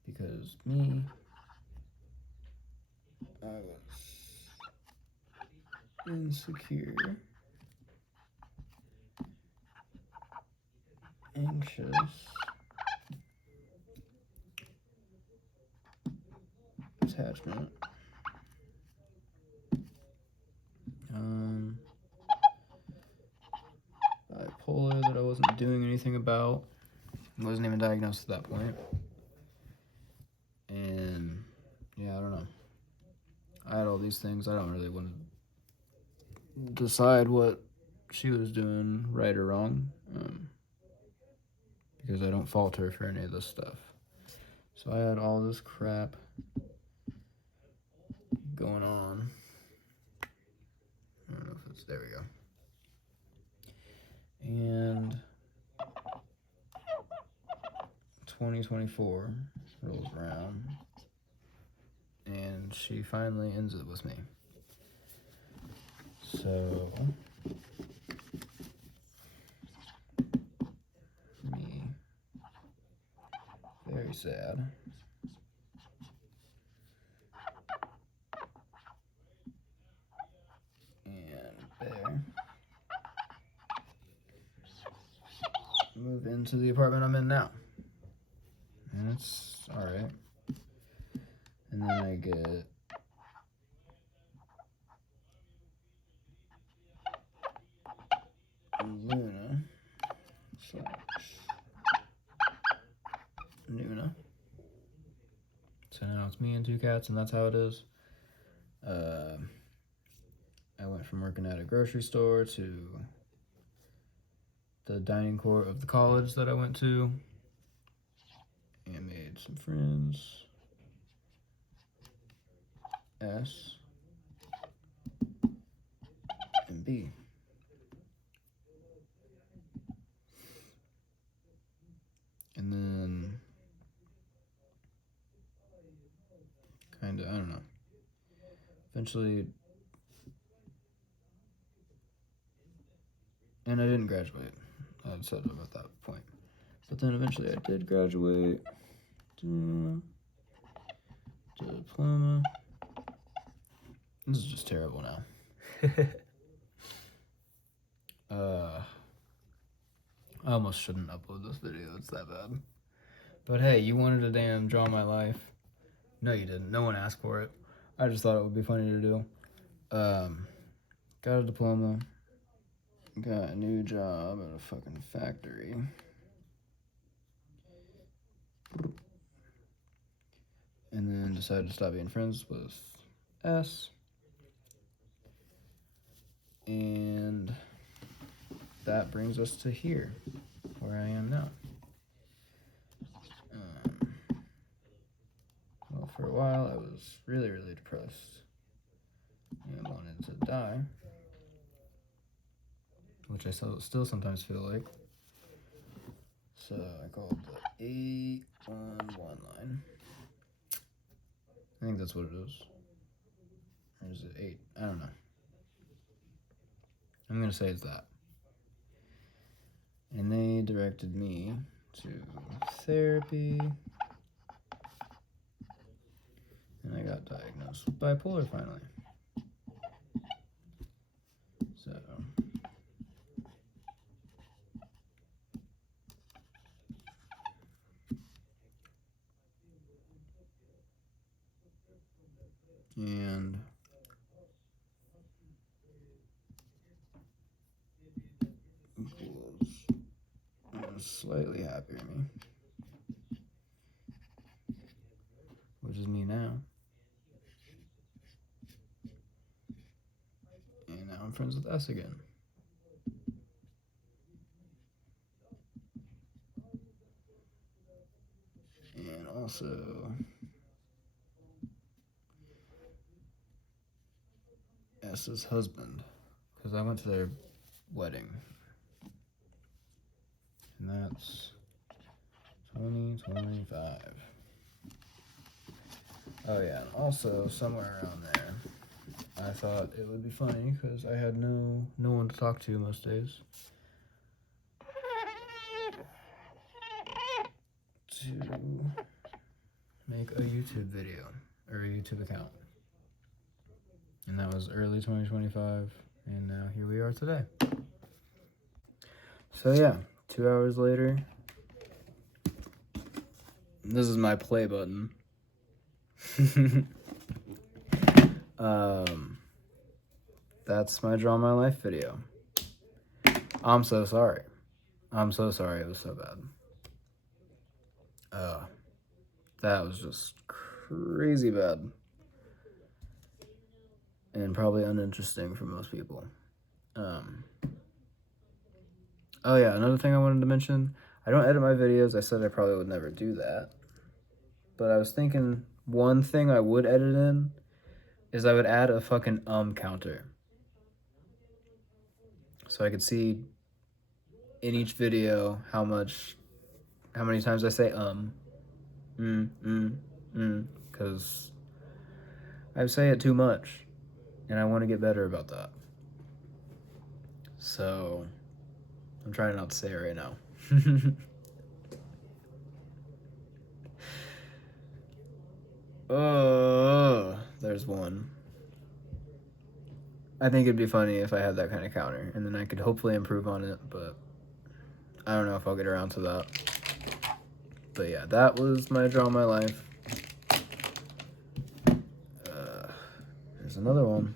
Because I was insecure, anxious, attachment, bipolar that I wasn't doing anything about. Wasn't even diagnosed at that point. And yeah, I don't know. I had all these things. I don't really want to decide what she was doing right or wrong, because I don't fault her for any of this stuff. So I had all this crap going on. I don't know if it's, there we go. And 2024 rolls around, and she finally ends it with me. So, me, very sad. And there. Move into the apartment I'm in now. And it's alright. And then I get Luna / Nuna. So now it's me and 2 cats, and that's how it is. I went from working at a grocery store to the dining court of the college that I went to, and made some friends. S and B. And then kind of, I don't know. Eventually, and I didn't graduate. I had said at that point. But then eventually I did graduate. Diploma. This is just terrible now. I almost shouldn't upload this video, it's that bad. But hey, you wanted to damn draw my life. No, you didn't. No one asked for it. I just thought it would be funny to do. Got a diploma. Got a new job at a fucking factory. And then decided to stop being friends with S. And that brings us to here, where I am now. Well, for a while I was really, really depressed and wanted to die, which I still sometimes feel like. So I called the 811 line. I think that's what it is. Or is it 8? I don't know. I'm going to say it's that. And they directed me to therapy. And I got diagnosed with bipolar finally. So, and was slightly happier than me, which is me now. And now I'm friends with S again. also S's husband, because I went to their wedding. And that's 2025. Oh yeah, and also somewhere around there, I thought it would be funny because I had no one to talk to most days. To make a YouTube video or a YouTube account. And that was early 2025, and now here we are today. So yeah, 2 hours later, this is my play button. That's my Draw My Life video. I'm so sorry. I'm so sorry it was so bad. That was just crazy bad. And probably uninteresting for most people. Oh yeah, another thing I wanted to mention. I don't edit my videos. I said I probably would never do that. But I was thinking one thing I would edit in is I would add a fucking counter. So I could see in each video how many times I say because I say it too much and I want to get better about that. So I'm trying not to say it right now. Oh, there's one. I think it'd be funny if I had that kind of counter, and then I could hopefully improve on it, but I don't know if I'll get around to that. But yeah, that was my Draw My Life. There's another one.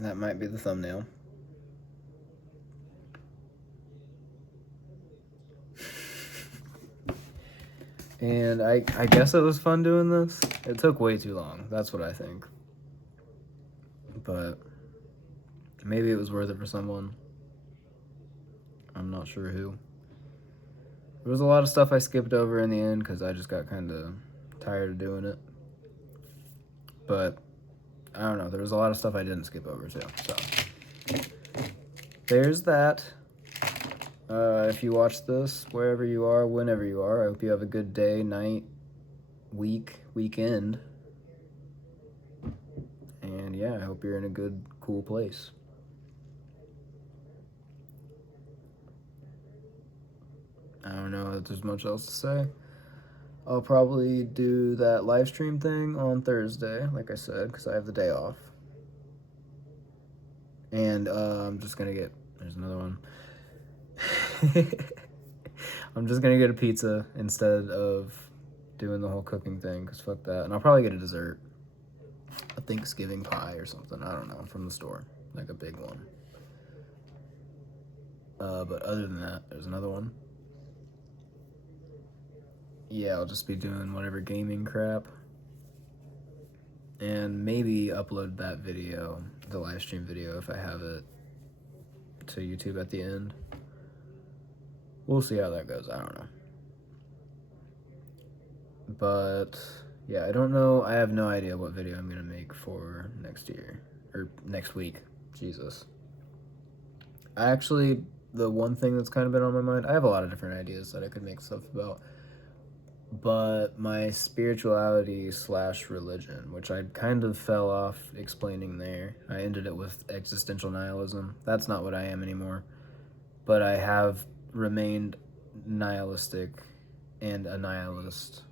That might be the thumbnail. And I guess it was fun doing this. It took way too long. That's what I think. But maybe it was worth it for someone. I'm not sure who. There was a lot of stuff I skipped over in the end because I just got kind of tired of doing it. But I don't know. There was a lot of stuff I didn't skip over too. So there's that. If you watch this, wherever you are, whenever you are, I hope you have a good day, night, week, weekend. And yeah, I hope you're in a good, cool place. I don't know if there's much else to say. I'll probably do that live stream thing on Thursday, like I said, because I have the day off. And I'm just going to get... There's another one. I'm just going to get a pizza instead of doing the whole cooking thing, because fuck that. And I'll probably get a dessert. A Thanksgiving pie or something. I don't know. From the store. Like a big one. But other than that, there's another one. Yeah, I'll just be doing whatever gaming crap. And maybe upload that video, the live stream video, if I have it, to YouTube at the end. We'll see how that goes. I don't know. But yeah, I don't know. I have no idea what video I'm gonna make for next year or next week. Jesus. Actually, the one thing that's kind of been on my mind, I have a lot of different ideas that I could make stuff about, but my spirituality / religion, which I kind of fell off explaining there. I ended it with existential nihilism. That's not what I am anymore, but I have remained nihilistic and a nihilist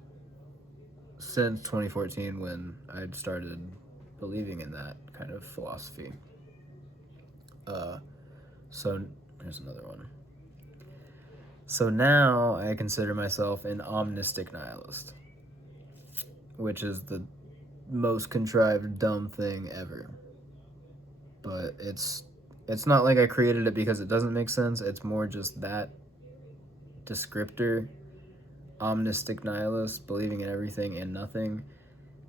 since 2014 when I started believing in that kind of philosophy. So here's another one. So now I consider myself an omnistic nihilist, which is the most contrived dumb thing ever. But it's not like I created it because it doesn't make sense. It's more just that descriptor omnistic nihilist, believing in everything and nothing.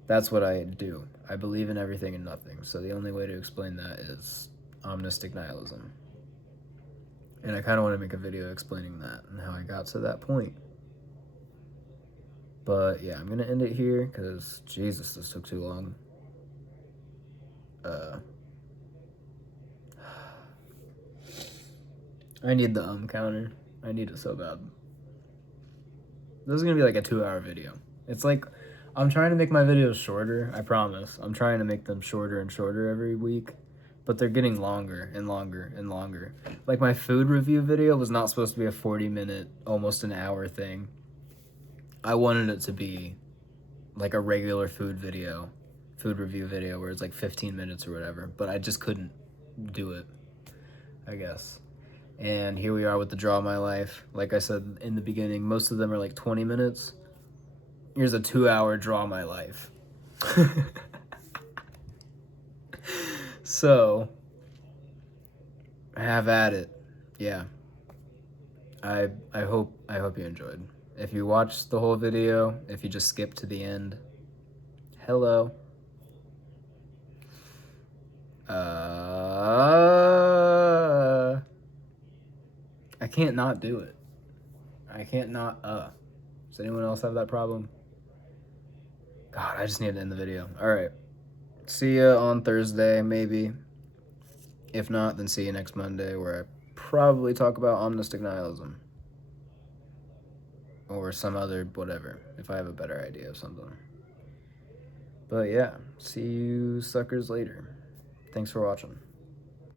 That's what I do. I believe in everything and nothing. So the only way to explain that is omnistic nihilism. And I kind of want to make a video explaining that and how I got to that point. But yeah, I'm going to end it here because, Jesus, this took too long. I need the counter. I need it so bad. This is going to be like a 2-hour video. It's like, I'm trying to make my videos shorter, I promise. I'm trying to make them shorter and shorter every week, but they're getting longer and longer and longer. Like my food review video was not supposed to be a 40-minute, almost an hour thing. I wanted it to be like a regular food review video where it's like 15 minutes or whatever, but I just couldn't do it, I guess. And here we are with the Draw My Life. Like I said in the beginning, most of them are like 20 minutes. Here's a 2-hour Draw My Life. So, have at it. Yeah. I hope you enjoyed. If you watched the whole video, if you just skipped to the end, hello. I can't not do it. I can't not, Does anyone else have that problem? God, I just need to end the video. Alright. See ya on Thursday, maybe. If not, then see you next Monday, where I probably talk about omnistic nihilism. Or some other whatever, if I have a better idea of something. But yeah, see you suckers later. Thanks for watching.